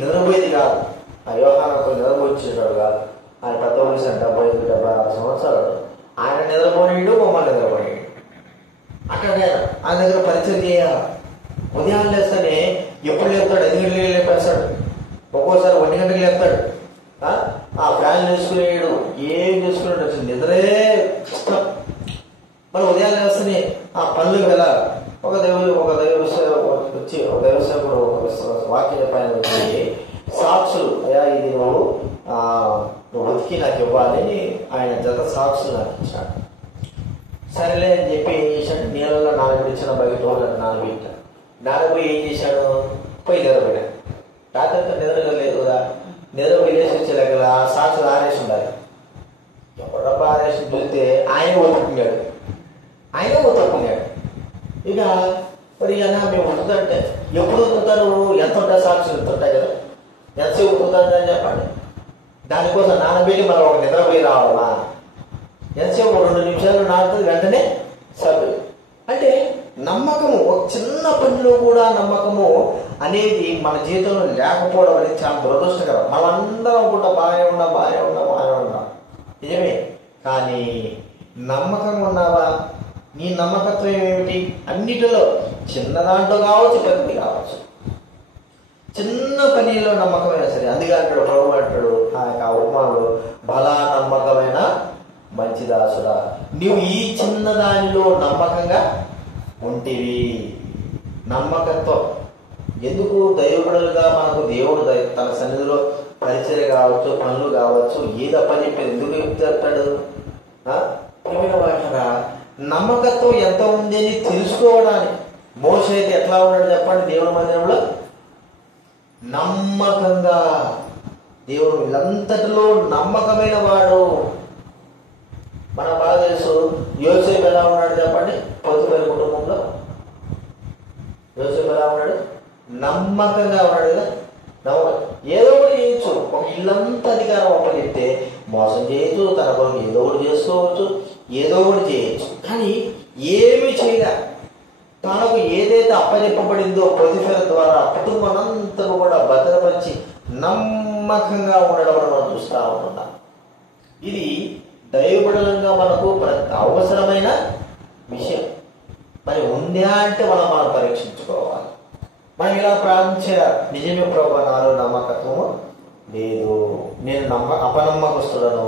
నిద్రపోయేది కాదు. ఆ యోహానకు నిద్రపోయించాడు కాదు. ఆయన పెద్ద వయసు 75-76 సంవత్సరాలు. ఆయన నిద్రపోయాడు, మమ్మల్ని నిద్రపోయాడు. అక్కడే ఆయన దగ్గర పరిచయం చేయాలి. ఉదయాన్నే లేస్తేనే ఎప్పుడు లేపుతాడు? 5 గంటలకి లేపేస్తాడు, ఒక్కోసారి 1 గంటకి లేపుతాడు. ఆ ఫ్యాన్ చేసుకునేడు, ఏం చేసుకున్నాడు, నిద్రే ఇష్టం. మరి ఉదయాన్నే లేస్తేనే ఆ పనులకు వెళ్ళాలి. ఒక దైవసేవకుడు వాక్య పైన వచ్చి సాక్షులు, అయ్యా ఇది నువ్వు ఉతికి నాకు ఇవ్వాలి, ఆయన జత సాక్షులు నాకు ఇచ్చాడు. సరేలే అని చెప్పి ఏం చేశాడు? నీళ్ళలో నానబెట్టించిన బయట వాళ్ళని నానబెట్టాడు. నానబోయి ఏం చేశాడు? పోయి నిద్రపోయాడు. రాత్రి నిద్రగా లేదు కదా, నిద్ర విలేసి వచ్చేలాగల ఆ సాక్షులు ఆరేసి ఉండాలి. ఎవడబ్బా ఆరేసి చూస్తే ఆయన ఒత్తుకున్నాడు. ఇక మరి అయినా మేము ఉంటుందంటే ఎప్పుడు ఉంటుంటారు, ఎంత ఉంటారు సాక్షులు ఉంటుంటాయి కదా, ఎంతసేపు ఉంటుందంటే అని చెప్పండి. దానికోసం నానబెట్టి మనం ఒక నిద్రపోయి రావాలా? ఎంతసేపు 2 నిమిషాలు నాడుతుంది, వెంటనే సభ్యులు. అంటే నమ్మకము, ఒక చిన్న పనిలో కూడా నమ్మకము అనేది మన జీవితంలో లేకపోవడం అనేది చాలా దురదృష్టకరం. మనందరం కూడా బాగానే ఉన్నాం నిజమే. కానీ నమ్మకంగా ఉన్నావా? నీ నమ్మకత్వం ఏమిటి? అన్నిటిలో, చిన్న దాంట్లో కావచ్చు, పెద్దది కావచ్చు, చిన్న పనిలో నమ్మకమైనా సరే. అందుకే అంటాడు ప్రభు, అంటాడు ఆ యొక్క ఉపమానంలో, బలా నమ్మకమైన మంచి దాసుడా, నువ్వు ఈ చిన్న దానిలో నమ్మకంగా ఉంటివి. నమ్మకత్వం ఎందుకు? దైవబడులుగా మనకు దేవుడు తన సన్నిధిలో పరిచయం కావచ్చు, పనులు కావచ్చు, ఏదప్ప చెప్పేది ఎందుకు చెప్తాడు? నమ్మకత్వం ఎంత ఉంది అని తెలుసుకోవడానికి. మోషే అయితే ఎట్లా ఉన్నాడు చెప్పండి? దేవుని మందిరంలో నమ్మకంగా, దేవుడు వీళ్ళంతటిలో నమ్మకమైన వాడు. మన బాగా తెలుసు యోసేపు ఎలా ఉన్నాడు చెప్పండి? పొత్తిఫేర కుటుంబంలో యోసేపు ఎలా ఉన్నాడు? నమ్మకంగా ఉన్నాడు కదా. ఏదో ఒకటి చేయొచ్చు, ఒక ఇల్లంతా అధికారం అప్పచెప్తే మోసం చేయొచ్చు, తన కొరకు ఏదో ఒకటి చేసుకోవచ్చు, ఏదో ఒకటి చేయొచ్చు. కానీ ఏమి చేయలే. తనకు ఏదైతే అప్పచెప్పబడిందో పొత్తిఫేర ద్వారా కుటుంబం అంతా కూడా భద్రపరిచి నమ్మకంగా ఉండడం మనం చూస్తూ ఉంటున్నాం. ఇది దైవబడులంగా మనకు అవసరమైన విషయం. మరి ఉందా అంటే మనం పరీక్షించుకోవాలి. మనం ఇలా ప్రార్థించారు, నిజమే ప్రభు నాలో నమ్మకత్వము లేదు, నేను అపనమ్మకస్తులను,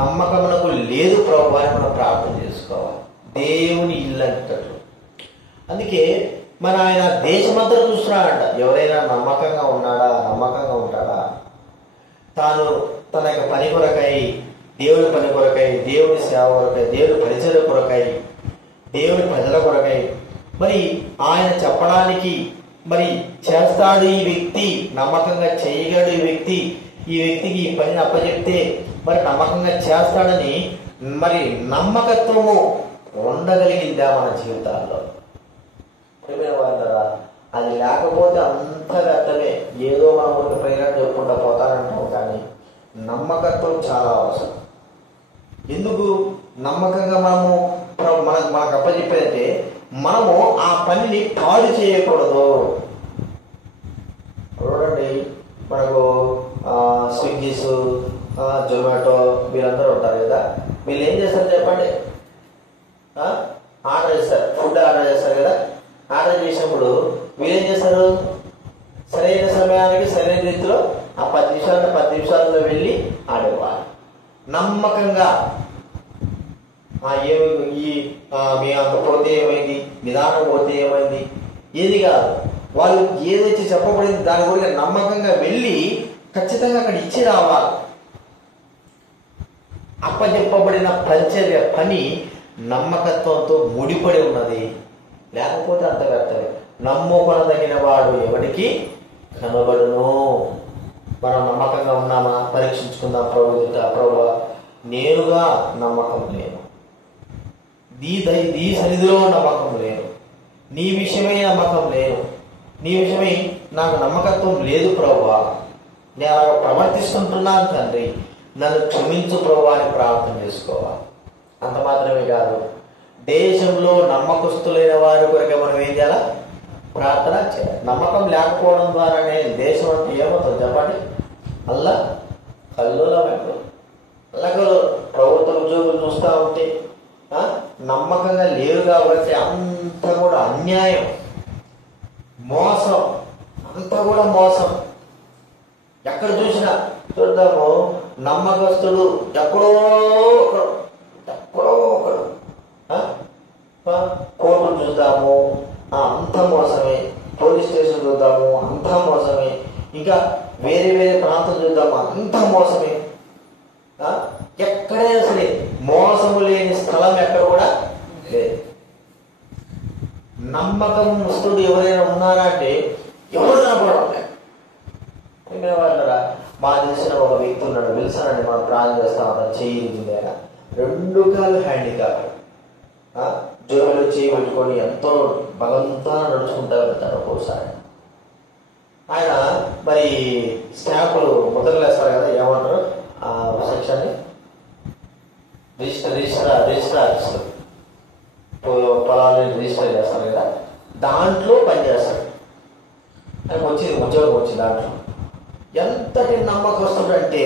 నమ్మకమునకు లేదు ప్రభు అని మనం ప్రార్థన చేసుకోవాలి. దేవుని ఇల్లు అంటట్లు. అందుకే మన ఆయన దేశమంతా చూస్తున్నాడంట. ఎవరైనా నమ్మకంగా ఉన్నాడా, నమ్మకంగా ఉంటాడా? తాను తన యొక్క పని కొరకై, దేవుని పని కొరకై, దేవుని సేవ కొరకై, దేవుని పరిచయ కొరకై, దేవుని ప్రజల కొరకై మరి ఆయన చెప్పడానికి మరి చేస్తాడు ఈ వ్యక్తి, నమ్మకంగా చేయగలడు ఈ వ్యక్తికి ఈ పనిని అప్పచెప్తే మరి నమ్మకంగా చేస్తాడని మరి నమ్మకత్వము ఉండగలిగిందా మన జీవితాల్లో? అది లేకపోతే అంత వ్యర్థమే. ఏదో మన ఊరికి ప్రేరణ చెప్పుకుంటా పోతానంటాం. కానీ నమ్మకత్వం చాలా అవసరం. ఎందుకు? నమ్మకంగా మనకు అప్పచెప్పేదంటే మనము ఆ పనిని పాడు చేయకూడదు. చూడండి, మనకు స్విగ్గీస్, జొమాటో వీళ్ళందరూ ఉంటారు కదా. వీళ్ళు ఏం చేస్తారు చెప్పండి? ఆర్డర్ చేస్తారు, ఫుడ్ ఆర్డర్ చేస్తారు కదా. ఆర్డర్ చేసినప్పుడు వీళ్ళేం చేస్తారు? సరైన సమయానికి సరైన రీతిలో ఆ 10 నిమిషాల్లో వెళ్ళి ఆడేవాళ్ళు. నమ్మకంగా మీ అంత పోతే ఏమైంది, నిదానం పోతే ఏమైంది, ఏది కాదు. వాళ్ళు ఏదైతే చెప్పబడింది దాని గురించి నమ్మకంగా వెళ్ళి ఖచ్చితంగా అక్కడ ఇచ్చి రావాలి. అప్పచెప్పబడిన పరిచర్య పని నమ్మకత్వంతో ముడిపడి ఉన్నది. లేకపోతే అంత వ్యర్థమే. నమ్ముకొనదగిన వాడు ఎవరికి కనబడును. మనం నమ్మకంగా ఉన్నామా? పరీక్షించుకుందాం. ప్రభువా, నేనుగా నమ్మకం లేను, నీ సన్నిధిలో నమ్మకం లేను, నీ విషయమై నమ్మకం లేను, నీ విషయమై నాకు నమ్మకత్వం లేదు ప్రభువా, నేను అలా ప్రవర్తిస్తుంటున్నాను తండ్రి, నన్ను క్షమించు ప్రభువా అని ప్రార్థన చేసుకోవాలి. అంత మాత్రమే కాదు, దేశంలో నమ్మకస్తులైన వారి కొరకే మనం ఏం చేయాలా? ప్రార్థన చేయాలి. నమ్మకం లేకపోవడం ద్వారానే దేశం అంటే ఏమవుతుంది చెప్పండి? అల్లా కల్లోలమైంది. అలాగే ప్రభుత్వ ఉద్యోగులు చూస్తూ ఉంటే నమ్మకంగా లేరు కాబట్టి అంతా కూడా అన్యాయం, మోసం, అంతా కూడా మోసం. ఎక్కడ చూసినా చూద్దాము, నమ్మకస్తుడు ఎక్కడో ఒకడు కోర్టులు చూద్దాము, అంత మోసమే. పోలీస్ స్టేషన్ చూద్దాము, అంతా మోసమే. ఇంకా వేరే వేరే ప్రాంతం చూద్దాము, అంతా మోసమే. ఎక్కడైనా సరే మోసము లేని స్థలం ఎక్కడ కూడా లేదు. నమ్మకస్తుడు ఎవరైనా ఉన్నారా అంటే ఎవరు కనపడడం లేదు. వాళ్ళరా మా తెలిసిన ఒక వ్యక్తి ఉన్నాడు, విల్సన్ అని మనం ప్రాణం చేస్తాం, అతను చెయ్యింది ఆయన 2 కాళ్ళు హ్యాండిక్యాప్, జోబులో చేయి పెట్టుకొని ఎంతో బలంతా నడుచుకుంటూ వెళ్తారు. ఒక్కోసారి ఆయన మరి స్టాంపులు ముద్రలు వేస్తారు కదా, ఏమంటారు ఆ సెక్షన్ని, రిజిస్టర్ ఆఫీసులు, పొలాలని రిజిస్టర్ చేస్తారు కదా, దాంట్లో పనిచేస్తాడు. ఆయనకు వచ్చింది ఉద్యోగం వచ్చింది. దాంట్లో ఎంతటి నమ్మకస్తుడంటే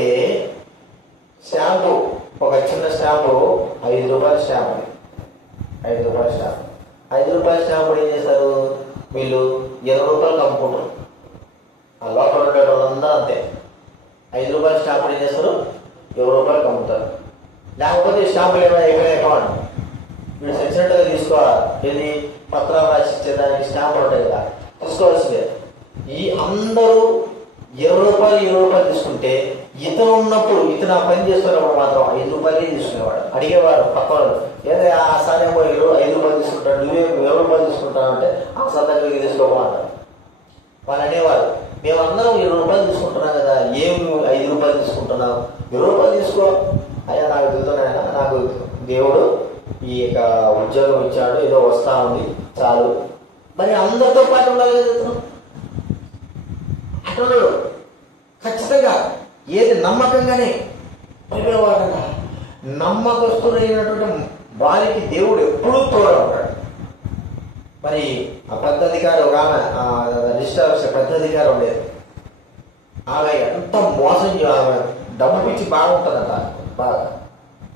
స్టాంపు, ఒక చిన్న స్టాంపు ₹5 స్టాంపు, ₹5 స్టాంప్, ₹5 స్టాంపు ఏం చేస్తారు వీళ్ళు, ₹20 అమ్ముకుంటారు. ఆ లోపల ఉండే వాళ్ళందరూ అంతే. ₹5 స్టాంపులు ఏం చేస్తారు, ₹20 అమ్ముతారు. లేకపోతే స్టాంపులు ఏమైనా అయిపోయినా వీళ్ళు సెక్షనట్టుగా తీసుకోవాలి. ఏది పత్రాలు రాసి ఇచ్చేదానికి స్టాంపులు ఉంటాయి కదా, తీసుకోవాల్సిందే. ఈ అందరూ ₹20 తీసుకుంటే ఇతను ఉన్నప్పుడు, ఇతను ఆ పని చేస్తున్నప్పుడు మాత్రం ₹5 తీసుకునేవాడు. అడిగేవాడు పక్కవాడు, ఏదో ఆ సారేమో ₹5 తీసుకుంటాడు, నువ్వే ₹20 తీసుకుంటావు అంటే ఆ సార్ దగ్గరికి తీసుకోమంటారు. వాళ్ళు అనేవారు, మేమందరం ₹20 తీసుకుంటున్నాం కదా, ఏం ₹5 తీసుకుంటున్నావు, ₹20 తీసుకో. అయ్యా నాకు తెలుతున్నాయన, నాకు దేవుడు ఈ యొక్క ఉద్యోగం ఇచ్చాడు, ఏదో వస్తా ఉంది చాలు. మరి అందరితో పాటు ఉండాలి కదా అట్లా ఖచ్చితంగా. ఏది నమ్మకంగానే వాడగా నమ్మకస్తుడైనటువంటి వారికి దేవుడు ఎప్పుడూ తోడు ఉంటాడు. మరి ఆ పెద్ద అధికారి ఒక ఆమె, రిజిస్టర్ పెద్ద అధికారి ఉండేది. ఆమె ఎంత మోసం, ఆమె డబ్బు పిచ్చి బాగుంటుందంట. బాగా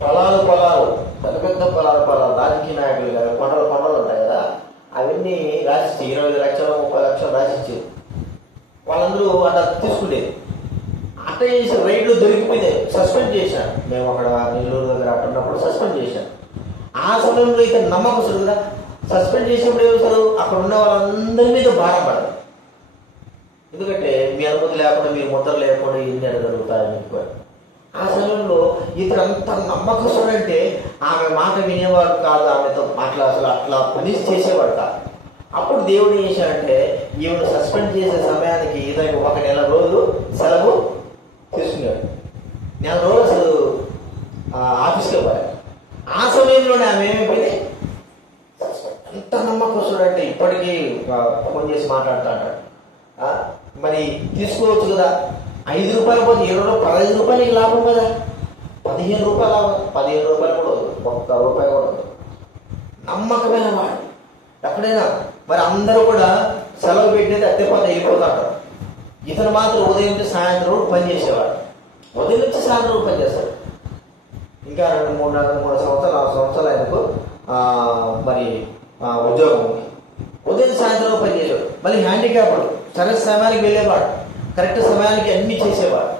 పొలాలు పెద్ద పెద్ద పొలాలు రాజకీయ నాయకులు కదా, కొండలు ఉంటాయి కదా, అవన్నీ రాసిచ్చి 20 లక్షలు 30 లక్షలు రాసిచ్చి వాళ్ళందరూ అట్లా తీసుకునేది. అట్లా చేసి రైడ్లు దొరికిపోయింది, సస్పెండ్ చేశాను. మేము అక్కడ నెల్లూరు దగ్గర అక్కడ ఉన్నప్పుడు సస్పెండ్ చేశాను. ఆ సమయంలో ఇక నమ్మకస్తుడు కదా, సస్పెండ్ చేసినప్పుడు ఏమవుతారు, అక్కడ ఉన్న వాళ్ళందరి మీద భారం పడదు. ఎందుకంటే మీ అనుమతి లేకుండా, మీ ముద్ర లేకుండా ఎన్ని అడగలుగుతారని చెప్పారు. ఆ సమయంలో ఇతడు అంత నమ్మకస్తుడు అంటే ఆమె మాట వినేవాడు కాదు, ఆమెతో అసలు అట్లా పని చేసేవాడు కాదు. అప్పుడు దేవుడు ఏం చేశాడంటే, ఈమెను సస్పెండ్ చేసే సమయానికి ఇతనికి 1 నెల రోజులు సెలవు తీసుకున్నాడు. 1 నెల రోజులు అసలు ఆఫీస్లో పోయాడు. ఆ సమయంలోనే ఆమె ఏమైపోయింది, ఎంత నమ్మకస్తుడు అంటే ఇప్పటికీ ఫోన్ చేసి మాట్లాడుతాడు. మరి తీసుకోవచ్చు కదా, ₹5 పోతే ₹15 లాభం కదా, ₹15 లాభం, ₹15 కూడా ₹1 కూడా నమ్మకమైన వాడు. ఎక్కడైనా మరి అందరూ కూడా సెలవు పెట్టేది అట్టేపోతే వెళ్ళిపోతాడు. ఇతను మాత్రం ఉదయం నుంచి సాయంత్రం పని చేసేవాడు. ఉదయం నుంచి సాయంత్రం పని చేస్తాడు. ఇంకా 3 సంవత్సరాలు 4 సంవత్సరాలు ఆయనకు మరి ఉద్యోగం ఉంది. ఉదయం సాయంత్రం పని చేసేవాడు. మళ్ళీ హ్యాండిక్యాప్డ్, కరెక్ట్ సమయానికి వెళ్ళేవాడు, కరెక్ట్ సమయానికి అన్ని చేసేవాడు.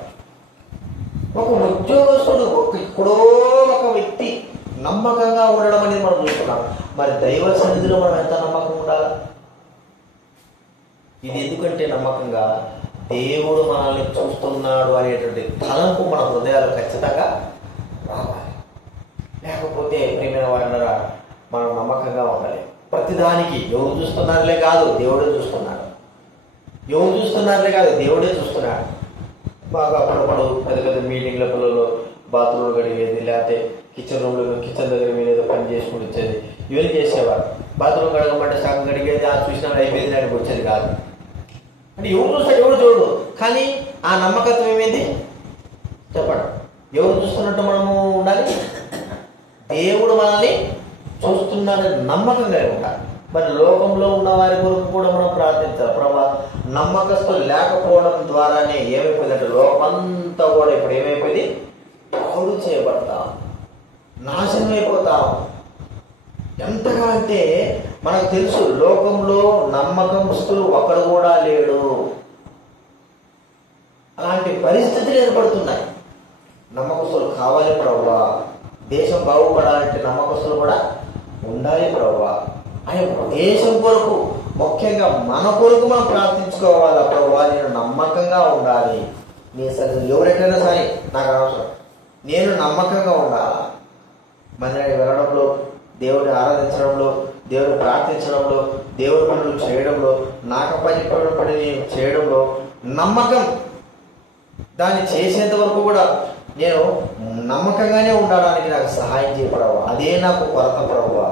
ఒక ఉద్యోగస్తుడు, ఇక్కడో ఒక వ్యక్తి నమ్మకంగా ఉండడం అనేది మనం చూస్తున్నాం. మరి దైవ సన్నిధిలో మనం ఎంత నమ్మకం ఉండాలి? ఇది ఎందుకంటే నమ్మకంగా దేవుడు మనల్ని చూస్తున్నాడు అనేటువంటి తలంపు మన హృదయాలు ఖచ్చితంగా రావాలి. లేకపోతే ప్రియమైన వారినరా మనం నమ్మకంగా ఉండాలి. ప్రతిదానికి ఎవరు చూస్తున్నారులే కాదు, దేవుడే చూస్తున్నాడు. ఎవరు చూస్తున్నారులే కాదు, దేవుడే చూస్తున్నాడు. బాగా అప్పుడప్పుడు పెద్ద పెద్ద మీటింగ్ల పిల్లలు బాత్రూమ్లు గడిగేది, లేకపోతే కిచెన్ దగ్గర మీరేదో పని చేసుకుని వచ్చేది, ఇవన్నీ చేసేవారు. బాత్రూమ్ కడగమంటే సగం గడిగేది, చూసినా అయిపోయింది, ఆయనకు వచ్చేది కాదు. అంటే ఎవరు చూస్తాడు, ఎవరు చూడడు. కానీ ఆ నమ్మకత్వం ఏమైంది చెప్పండి. ఎవరు చూస్తున్నట్టు మనము ఉండాలి, దేవుడు మనల్ని చూస్తున్నాడని నమ్మకంగా ఉండాలి. మరి లోకంలో ఉన్న వారి కొరకు కూడా మనం ప్రార్థించాలి. ప్రభా, నమ్మకస్తులు లేకపోవడం ద్వారానే ఏమైపోయిందంటే లోకమంతా కూడా ఇప్పుడు ఏమైపోయింది, పాడు చేయబడతాం, నాశనం అయిపోతాం. ఎంతగా అంటే మనకు తెలుసు, లోకంలో నమ్మకస్తులు ఒక్కడు కూడా లేడు. అలాంటి పరిస్థితులు ఏర్పడుతున్నాయి. నమ్మకస్తులు కావాలి ప్రభువా. దేశం బాగుపడాలంటే నమ్మకస్తులు కూడా ఉండాలి ప్రభువా. ఆయన దేశం కొరకు, ముఖ్యంగా మన కొరకు మనం ప్రార్థించుకోవాలా. ప్రభువా, నేను నమ్మకంగా ఉండాలి. నీ సరే ఎవరెక్కడైనా సరే నాకు అవసరం, నేను నమ్మకంగా ఉండాలా. మందిరానికి వెళ్ళడంలో, దేవుడిని ఆరాధించడంలో, దేవుడిని ప్రార్థించడంలో, దేవుడి పనులు చేయడంలో, నాకు పని చేయడంలో నమ్మకం దాన్ని చేసేంత వరకు కూడా నేను నమ్మకంగానే ఉండడానికి నాకు సహాయం చేయ ప్రభువా. అదే నాకు కొరత ప్రభువా.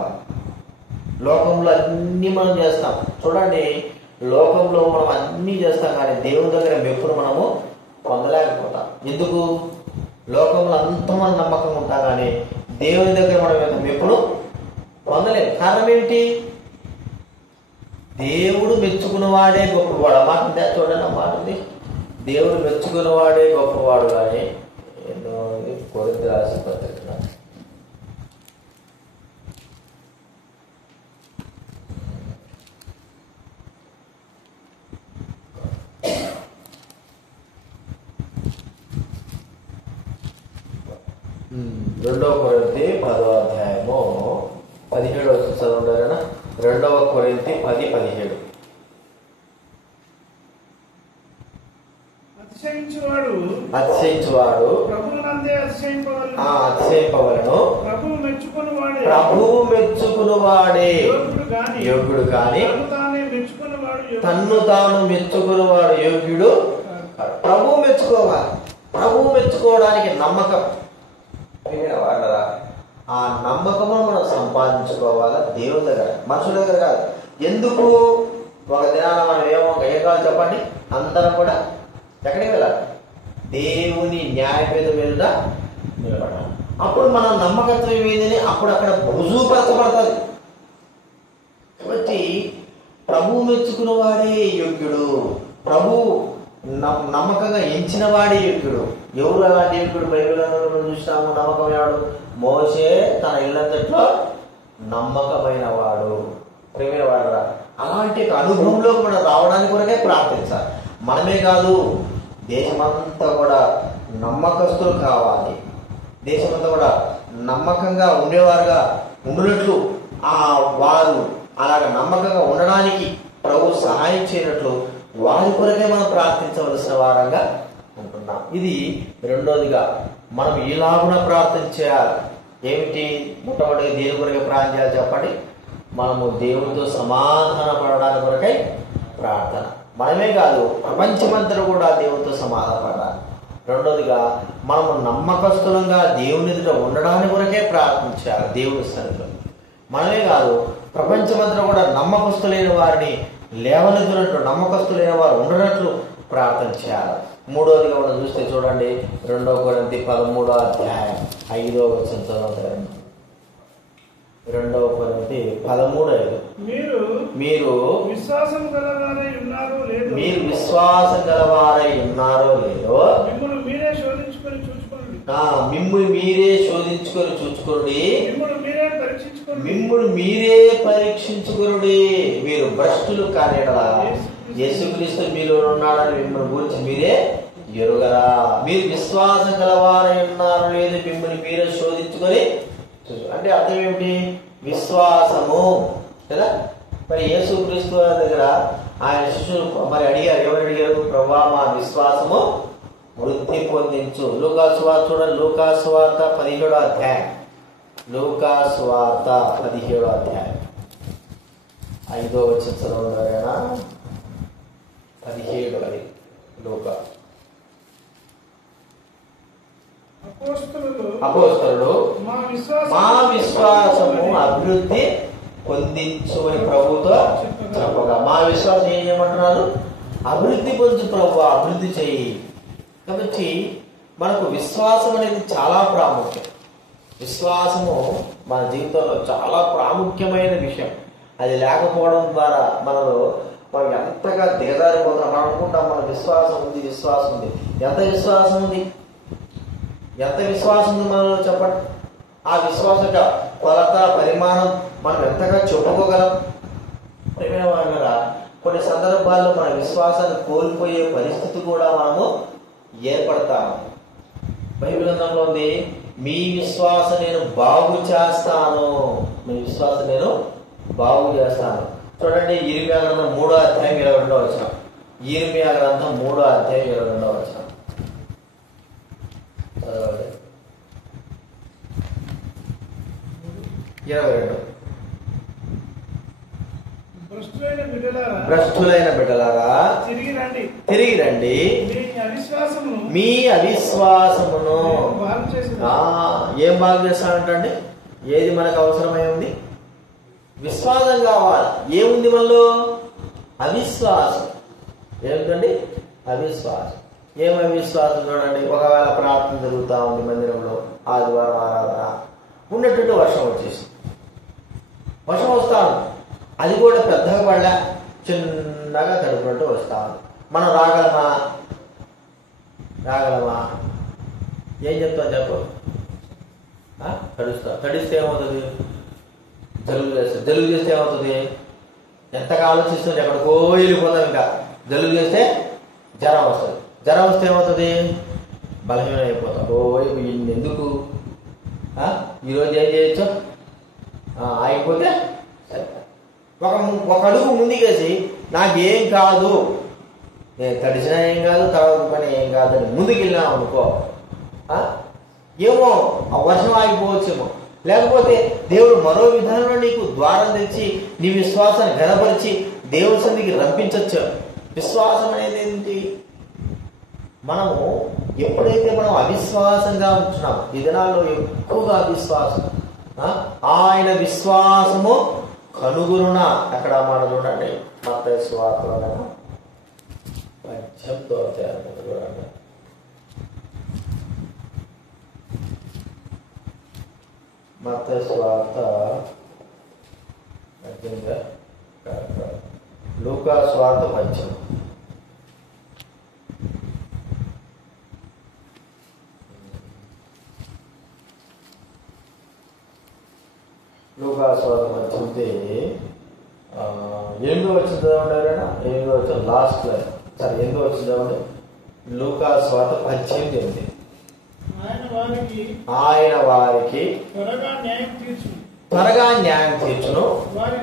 లోకంలో అన్ని మనం చేస్తాం చూడండి, లోకంలో మనం అన్ని చేస్తాం కానీ దేవుని దగ్గర మెప్పును మనము పొందలేకపోతాం. ఎందుకు? లోకంలో అంత మనం నమ్మకంగా ఉంటాం కానీ దేవుని దగ్గర మనం మెప్పును పొందలేము. కారణం ఏమిటి? దేవుడు మెచ్చుకున్నవాడే గొప్పవాడు. మాట ఉందా చూడండి, ఆ మాట ఉంది, దేవుడు మెచ్చుకున్నవాడే గొప్పవాడు. కానీ ఎన్నో కొరింథీ రాసిన పత్రిక 2 కొరింథీ 10వ అధ్యాయము 17వ వచనం చదవండి. 2 కొరింథీ 10:17. అతిశయించువాడు అతిశయింపవలను, ప్రభువు మెచ్చుకున్నవాడే యోగ్యుడు కాని తన్ను తాను మెచ్చుకున్నవాడు యోగ్యుడు. ప్రభువు మెచ్చుకోవాలి. ప్రభువు మెచ్చుకోవడానికి నమ్మకం వాడరా, ఆ నమ్మకము మనం సంపాదించుకోవాలా దేవుని దగ్గర, మనుషుల దగ్గర కాదు. ఎందుకు? ఒక దినాన మనం ఏం కావాలి చెప్పండి, అందరం కూడా ఎక్కడికి వెళ్ళాలి? దేవుని న్యాయపీఠం మీద నిలబడాలి. అప్పుడు మన నమ్మకత్వం ఏమైందని అప్పుడు అక్కడ రుజువుపరచబడుతుంది. కాబట్టి ప్రభువు మెచ్చుకున్న వాడే యోగ్యుడు, ప్రభువు నమ్మకంగా ఎంచిన వాడే యోగ్యుడు. ఎవరు అలాంటి యోగ్యుడు? బైబిల్ చూసినాము. నమ్మకమైనవాడు మోషే తన ఇల్లంతట్లో నమ్మకమైన వాడు, ప్రేమైన వాడురా. అలాంటి అనుభవంలోకి మనం రావడానికి కొరకే ప్రార్థించాలి. మనమే కాదు, దేశమంతా కూడా నమ్మకస్తులు కావాలి. దేశమంతా కూడా నమ్మకంగా ఉండేవారుగా ఉండినట్లు వారు అలాగ నమ్మకంగా ఉండడానికి ప్రభు సహాయం చేయనట్లు వారి కొరకే మనం ప్రార్థించవలసిన వారంగా ఉంటున్నాం. ఇది రెండోదిగా మనం ఇలాగున ప్రార్థన చేయాలి. ఏమిటి? మొట్టమొదటిగా దేని కొరకే ప్రార్థన చేయాలి చెప్పండి? మనము దేవునితో సమాధాన పడడానికి కొరకై ప్రార్థన. మనమే కాదు, ప్రపంచమంతా కూడా దేవునితో సమాధానపడాలి. రెండోదిగా మనము నమ్మకస్తులంగా దేవుని ఎదుట ఉండడానికి కొరకే ప్రార్థించాలి దేవుని సన్నిధిలో. మనమే కాదు, ప్రపంచమంతా కూడా నమ్మకస్తులైన వారిని లేవనెత్తునట్లు, నమ్మకస్తులైన వారు ఉండనట్లు ప్రార్థన చేయాలి. మూడోదిగా మనం చూస్తే చూడండి, 2 కొరింథీ 13వ అధ్యాయం 5వ వచనం చదువుతారు. 2 కొరింథీ 13:5. మీరు విశ్వాసం గలవారై ఉన్నారో లేదో మిమ్మును మీరే శోధించుకొని చూచుకోండి. మిమ్మును మీరే పరీక్షించుకొనుడి. మీరు భ్రష్టులు కానేటలా యేసుక్రీస్తు మీలో ఉన్నాడని మిమ్మల్ని గురించి మీరే ఎరుగరా. మీరు విశ్వాసం గలవారై ఉన్నారు లేదు మిమ్మల్ని మీరే శోధించుకొని. అంటే అర్థం ఏమిటి? విశ్వాసము కదా. మరి యేసుక్రీస్తు దగ్గర ఆయన శిష్యులు మరి అడిగారు. ఎవరు అడిగారు? ప్రభువా మా విశ్వాసము వృద్ధి పొందించు. లూకాసు వార్త చూడండి, లూకాసు వార్త 17వ అధ్యాయం. లూకాసు వార్త 17వ అధ్యాయం 5వ వచనం చదవగా 17 అది లూకా. అపోస్తలుడు మా విశ్వాసము అభివృద్ధి పొందించు అని ప్రభుతో చెప్పగా, మా విశ్వాసం ఏం చేయమంటున్నారు? అభివృద్ధి పొందు ప్రభు, అభివృద్ధి చెయ్యి. కాబట్టి మనకు విశ్వాసం అనేది చాలా ప్రాముఖ్యం. విశ్వాసము మన జీవితంలో చాలా ప్రాముఖ్యమైన విషయం. అది లేకపోవడం ద్వారా మనం ఎంతగా దిగజారిపోతున్నాం. మనం అనుకుంటాం మన విశ్వాసం ఉంది, విశ్వాసం ఉంది. ఎంత విశ్వాసం ఉంది? ఎంత విశ్వాసం ఉంది మనలో చెప్పండి. ఆ విశ్వాస కొలత, పరిమాణం మనం ఎంతగా చెప్పుకోగలం? ప్రేమైన వాళ్ళరా, కొన్ని సందర్భాల్లో మన విశ్వాసాన్ని కోల్పోయే పరిస్థితి కూడా మనము ఏర్పడతాము. బైబిల్ గ్రంథంలో ఉంది, మీ విశ్వాసం నేను బాగు చేస్తాను. మీ విశ్వాసం నేను బాగు చేస్తాను. చూడండి, ఇర్మియా గ్రంథం 3వ అధ్యాయం 22వ వచనం. ఇర్మియా గ్రంథం 3వ అధ్యాయం 22వ వచనం. 22. భ్రష్టులైన బిడ్డలారా తిరిగి రండి, మీ అవిశ్వాసమును ఏం బాగు చేస్తాడంటే ఏది మనకు అవసరమై ఉంది? విశ్వాసం కావాలి. ఏముంది మనలో? అవిశ్వాసం. ఏమిటండి? అవిశ్వాసం. ఏం అవిశ్వాసం? చూడండి, ఒకవేళ ప్రార్థన జరుగుతూ ఉంది మందిరంలో, ఆదివారం ఆరాధన, ఉన్నట్టు వర్షం వచ్చేసి వర్షం వస్తా ఉంది. అది కూడా పెద్దగా పడలే, చిన్నగా తడుపునట్టు వస్తా ఉంది. మనం రాగలమా? ఏం చెప్తాం చెప్పు? తడిస్తే ఏమవుతుంది? జలుబు చేస్తే ఏమవుతుంది? ఎంతగా ఆలోచిస్తుంది, ఎక్కడికో వెళ్ళిపోతాం. ఇంకా జలుబు చేస్తే జ్వరం వస్తుంది. జ్వరం వస్తే ఏమవుతుంది? బలహీనం అయిపోతాం. ఎందుకు ఈరోజు ఏం చేయొచ్చు? అయిపోతే ఒక అడుగు ముందుకేసి నాకేం కాదు, నేను తడిసినా ఏం కాదు, తడవకపోయినా ఏం కాదు అని ముందుకు వెళ్ళినాం అనుకో, ఏమో ఆ వర్షం ఆగిపోవచ్చేమో. లేకపోతే దేవుడు మరో విధానంలో నీకు ద్వారం తెచ్చి నీ విశ్వాసాన్ని ఘనపరిచి దేవుడి సన్నిధికి రంపించవచ్చు. విశ్వాసం అనేది ఏంటి? మనము ఎప్పుడైతే మనం అవిశ్వాసంగా ఉంటున్నాం, ఈ దినాల్లో ఎక్కువగా అవిశ్వాసం, ఆయన విశ్వాసము కనుగొనున. అక్కడ మనం చూడండి, మత్తయి సువార్తలో 8వ అధ్యాయం చూడండి. మత్తయి సువార్త 8, లూకా సువార్త 8. లూకా సువార్త 8 8 వచ్చింది చదవండి. 8 వచ్చిన లాస్ట్ సరే 8 వచ్చింది చదవండి. లూకా సువార్త 18. ఆయన వారికి త్వరగా న్యాయం తీర్చును, వారి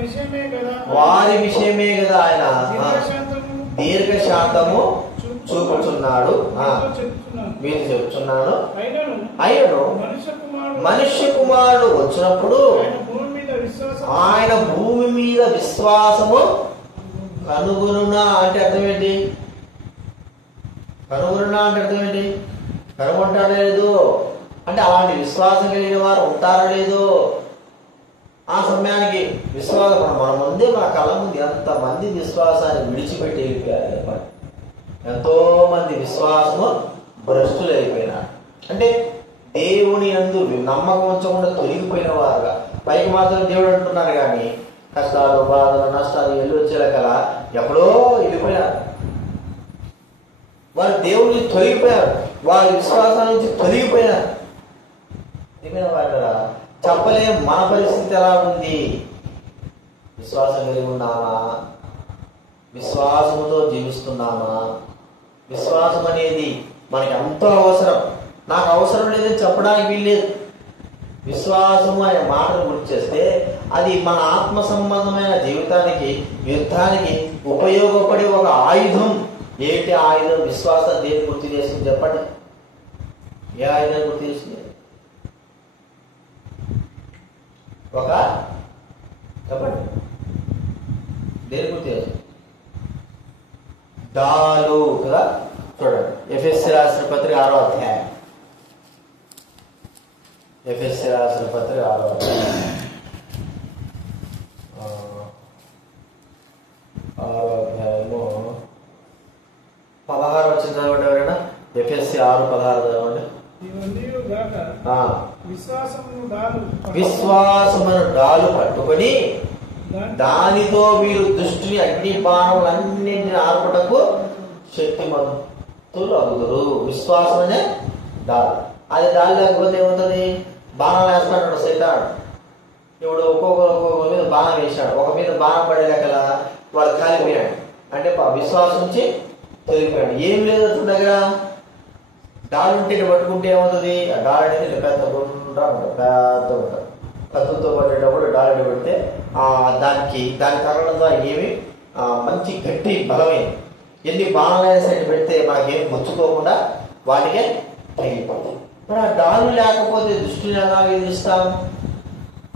విషయమే కదా ఆయన దీర్ఘశాంతము చూపుచున్నాడు. మీరు చెప్తున్నాను, అయినను మనుష్య కుమారుడు వచ్చినప్పుడు ఆయన భూమి మీద విశ్వాసము కనుగొనునా అంటే అర్థం ఏంటి? కనుగొనునా అంటే అర్థం ఏంటి? కనుగొంటాడో లేదు అంటే అలాంటి విశ్వాసం కలిగిన వారు ఉంటారో లేదో. ఆ సమయానికి విశ్వాసం మన ముందే, మన కళ్ళ ముందు ఎంతమంది విశ్వాసాన్ని విడిచిపెట్టి వెళ్ళిపోయారు. ఎంతో మంది విశ్వాసము భ్రష్టులు అయిపోయినారు. అంటే దేవుని యందు నమ్మకం ఉంచకుండా తొలగిపోయిన వారుగా. పైకి మాత్రం దేవుడు అంటున్నారు కానీ కష్టాలు, బాధలు, నష్టాలు వెళ్ళి వచ్చేలా కదా ఎప్పుడో వెళ్ళిపోయారు. వారు దేవుని తొలగిపోయారు, వారి విశ్వాసం నుంచి తొలగిపోయారు. చెప్పలేం మన పరిస్థితి ఎలా ఉంది. విశ్వాసం కలిగి ఉన్నామా? విశ్వాసముతో జీవిస్తున్నామా? విశ్వాసం అనేది మనకి ఎంతో అవసరం. నాకు అవసరం లేదని చెప్పడానికి వీల్లేదు. విశ్వాసము అనే మాటను గుర్తు చేస్తే అది మన ఆత్మ సంబంధమైన జీవితానికి, యుద్ధానికి ఉపయోగపడే ఒక ఆయుధం. ఏంటి ఆయుధం? విశ్వాసం దేని గుర్తు చేసింది చెప్పండి? ఏ ఆయుధం గుర్తు చేసింది? ఒక చెప్పండి, దేని గుర్తు చేసింది? డాలు కదా. చూడండి, ఎఫెసీ రాసిన పత్రిక 6వ అధ్యాయం. ఎఫెసీ రాసిన పత్రిక 6వ అధ్యాయం 6వ అధ్యాయము 16 వచ్చింది చదవండి. ఎవరైనా ఎఫెసీ 6:16 చదవండి. విశ్వాసమును డాలు పట్టుకొని దానితో మీరు దృష్టిని అగ్ని బాణములన్నింటిని ఆర్పటకు శక్తిమంతులు అగుదురు. విశ్వాసం అనే డాలు. అది డాలు లేకపోతే ఏమవుతుంది? బాణాలు వేస్తాడు సైతాడు. ఇప్పుడు ఒక్కొక్కరు మీద బాణం వేసాడు, ఒక మీద బాణం పడేలేకలా వాడు కాలిపోయాడు. అంటే విశ్వాసం నుంచి తొలిగిపోయాడు. ఏం లేదు దగ్గర డాలు ఉంటే పట్టుకుంటే ఏమవుతుంది? ఆ డాల్ అనేది పెద్ద గుండ్రా ఉంటుంది, పెద్ద ఉంటుంది. కత్తులతో పట్టేటప్పుడు డాలు పెడితే దాని తగలడం ద్వారా ఏమి మంచి గట్టి బలమైన ఎన్ని బాణాలు సైడ్ పెడితే మనకేం ముచ్చుకోకుండా వాటికే తగిలిపోతాయి. మరి ఆ డాలు లేకపోతే దృష్టిని ఎలా వేధిస్తాం?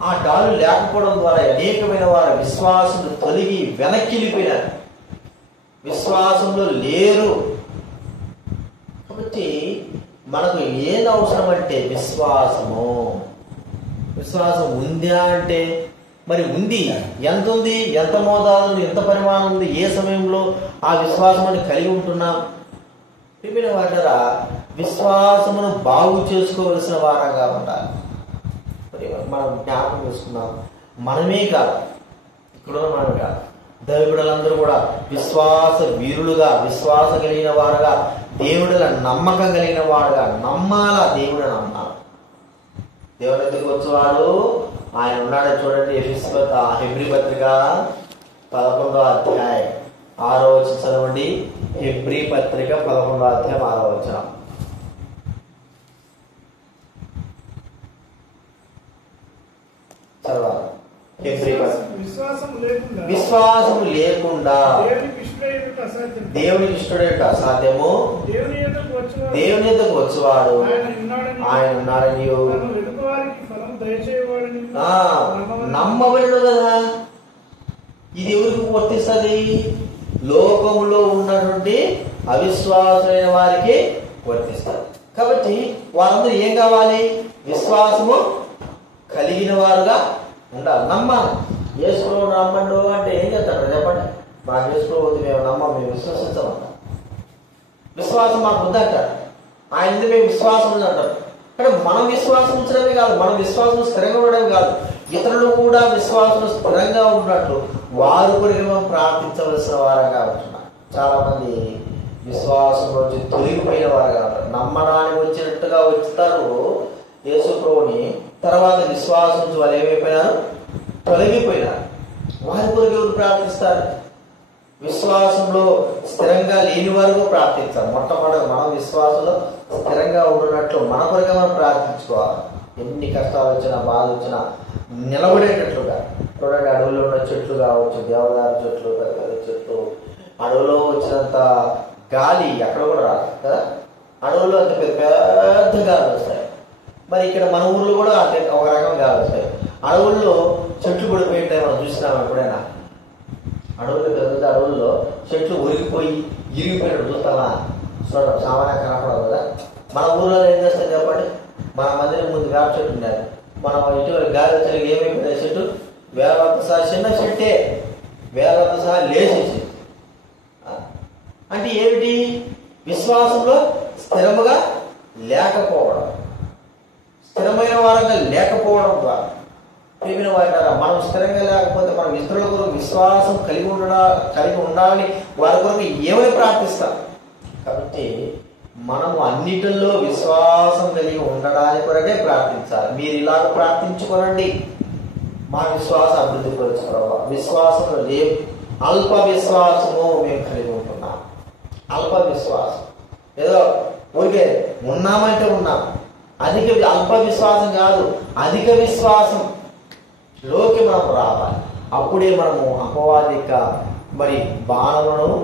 ఆ డాలు లేకపోవడం ద్వారా అనేకమైన వారు విశ్వాసంలో తొలగి వెనక్కి వెళ్ళిపోయినారు, విశ్వాసంలో లేరు. మనకు ఏది అవసరం అంటే విశ్వాసము. విశ్వాసం ఉందా అంటే మరి ఉంది. ఎంత ఉంది, ఎంత మోతాదు, ఎంత పరిమాణం ఉంది, ఏ సమయంలో ఆ విశ్వాసం అని కలిగి ఉంటున్నాం. ప్రియమైన వారలారా, విశ్వాసమును బాగు చేసుకోవలసిన వారంగా ఉండాలి. మనం జ్ఞాపకం చేసుకున్నాం, మనమే కాదు, ఇక్కడ మనమే కాదు, దైవుడులందరూ కూడా విశ్వాస వీరులుగా, విశ్వాస కలిగిన వారుగా, దేవుడుల నమ్మకం కలిగిన వాడుగా నమ్మాలా. దేవుడు నమ్మాలి. దేవుని ఎందుకు వచ్చేవాడు ఆయన ఉన్నాడని చూడండి. హెబ్రీ పత్రిక 11వ అధ్యాయం 6వ వచనం చదవండి. హెబ్రీ పత్రిక 11వ అధ్యాయం 6వ వచనం. చదవాలి. విశ్వాసము లేకుండా దేవునికి ఇష్టడేట అసాధ్యము. దేవుని యొద్దకు వచ్చేవాడు ఆయన ఉన్నాడని నమ్మబడు కదా. ఇది ఎవరికి వర్తిస్తుంది? లోకములో ఉన్నటువంటి అవిశ్వాసమైన వారికి వర్తిస్తారు. కాబట్టి వారందరూ ఏం కావాలి? విశ్వాసము కలిగిన వారుగా ఉండాలి. నమ్మాలి. యేసులో నమ్మండు అంటే ఏం చేస్తాడు చెప్పండి? మాకు యేసులో వద్దు, మేము నమ్మం, మేము విశ్వసించమంట. విశ్వాసం మాకు వద్దంటారు. ఆయన మేము విశ్వాసం ఉందంటారు. కానీ మనం విశ్వాసం ఉంచడమే కాదు, మనం విశ్వాసం స్థిరంగా ఉండడమే కాదు, ఇతరులు కూడా విశ్వాసం స్థిరంగా ఉన్నట్లు వారు కొరకు మనం ప్రార్థించవలసిన వారంగా ఉంటున్నారు. చాలా మంది విశ్వాసం నుంచి తొలగిపోయిన వారుగా ఉంటారు. నమ్మడానికి వచ్చినట్టుగా వచ్చుతారు యేసు ప్రభుని, తర్వాత విశ్వాసం నుంచి వాళ్ళు ఏమైపోయినారు? తొలగిపోయినారు. వారి కొరకు ఎవరు ప్రార్థిస్తారు? విశ్వాసంలో స్థిరంగా లేని వరకు ప్రార్థించాలి. మొట్టమొదటి మనం విశ్వాసంలో స్థిరంగా ఉన్నట్లు మన కొరకు మనం ప్రార్థించుకోవాలి. ఎన్ని కష్టాలు వచ్చినా, బాధ వచ్చినా నిలబడేటట్లుగా. చూడండి, అడవుల్లో ఉన్న చెట్లు కావచ్చు, దేవదారు చెట్లు, పెద్ద పెద్ద చెట్లు, అడవులో వచ్చినంత గాలి ఎక్కడ కూడా రాదు కదా. అడవుల్లో అంత పెద్ద పెద్ద గాలి వస్తాయి. మరి ఇక్కడ మన ఊర్లో కూడా అంతే ఒక రకం గాలి వస్తాయి. అడవుల్లో చెట్లు పడిపోయింటే మనం చూసినాం ఎప్పుడైనా? అడవులు పెద్ద అడవుల్లో చెట్లు ఒరిగిపోయి ఇరిగిపోయినట్టు చూస్తామా? చూడండి, సామాన్యంగా కనపడదు కదా. మన ఊర్లో ఏం చేస్తాం చెప్పండి? మన మందిరం ముందు వేప చెట్టు ఉండేది. మనం ఇటీవల గాలి వచ్చి ఏమైపోయినాయి? చెట్టు వేలంత సహా, చిన్న చెట్టే వేలంత సహా లేచేసి. అంటే ఏమిటి? విశ్వాసంలో స్థిరముగా లేకపోవడం, స్థిరమైన వారంగా లేకపోవడం ద్వారా. ప్రియమైన వారంటారా, మనం స్థిరంగా లేకపోతే మనం ఇతరుల కొరకు విశ్వాసం కలిగి ఉండాలని వారి కొరకు ఏమై ప్రార్థిస్తాం. కాబట్టి మనము అన్నిటిల్లో విశ్వాసం కలిగి ఉండడానికి కొరకే ప్రార్థించాలి. మీరు ఇలాగ ప్రార్థించుకోనండి, మా విశ్వాసం అభివృద్ధి పరుచుకోవాలి. విశ్వాసం లేదు, అల్ప విశ్వాసము మేము కలిగి ఉంటున్నాం. అల్ప విశ్వాసం ఏదో ఊరికే ఉన్నామంటే ఉన్నాం. అల్ప విశ్వాసం కాదు, అధిక విశ్వాసం లోకి మనం రావాలి. అప్పుడే మనము అపవాదిక మరి బాణములను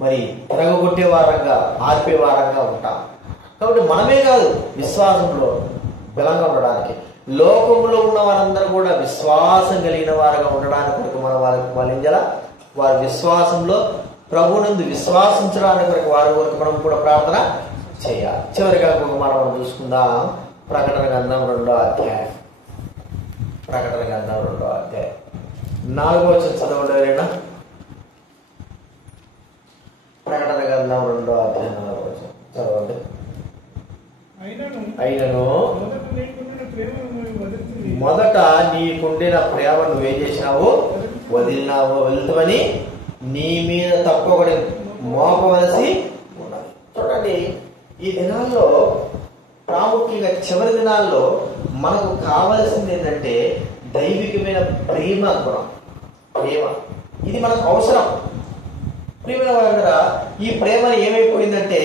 మరి తిరగొట్టే వారంగా, ఆర్పే వారంగా ఉంటాం. కాబట్టి మనమే కాదు విశ్వాసంలో బలంగా ఉండడానికి, లోకంలో ఉన్న వారందరూ కూడా విశ్వాసం కలిగిన వారుగా ఉండడానికి కొరకు మనం వాళ్ళకి వారి విశ్వాసంలో ప్రభువునందు విశ్వాసించడానికి కొరకు వారి వరకు మనం కూడా ప్రార్థన చేయాలి. చివరిగా మనం చూసుకుందాం. ప్రకటన గ్రంథం 2వ అధ్యాయం. ప్రకటన గ్రంథం 2వ అధ్యాయం 4వ వచనం చదవండి ఎవరైనా. ప్రకటన గ్రంథం 2వ అధ్యాయం 4వ వచనం చదవండి. అయినను మొదట నీకుండిన ప్రేమ నువ్వేం చేసినావు? వెళ్తామని నీ మీద తప్పొకటి మోపవలసి ఉన్నది. చూడండి, ఈ దినాల్లో ప్రాముఖ్యంగా చివరి దినాల్లో మనకు కావలసింది ఏంటంటే దైవికమైన ప్రేమ గుణం. ప్రేమ ఇది మనకు అవసరం. ప్రేమ దగ్గర ఈ ప్రేమ ఏమైపోయిందంటే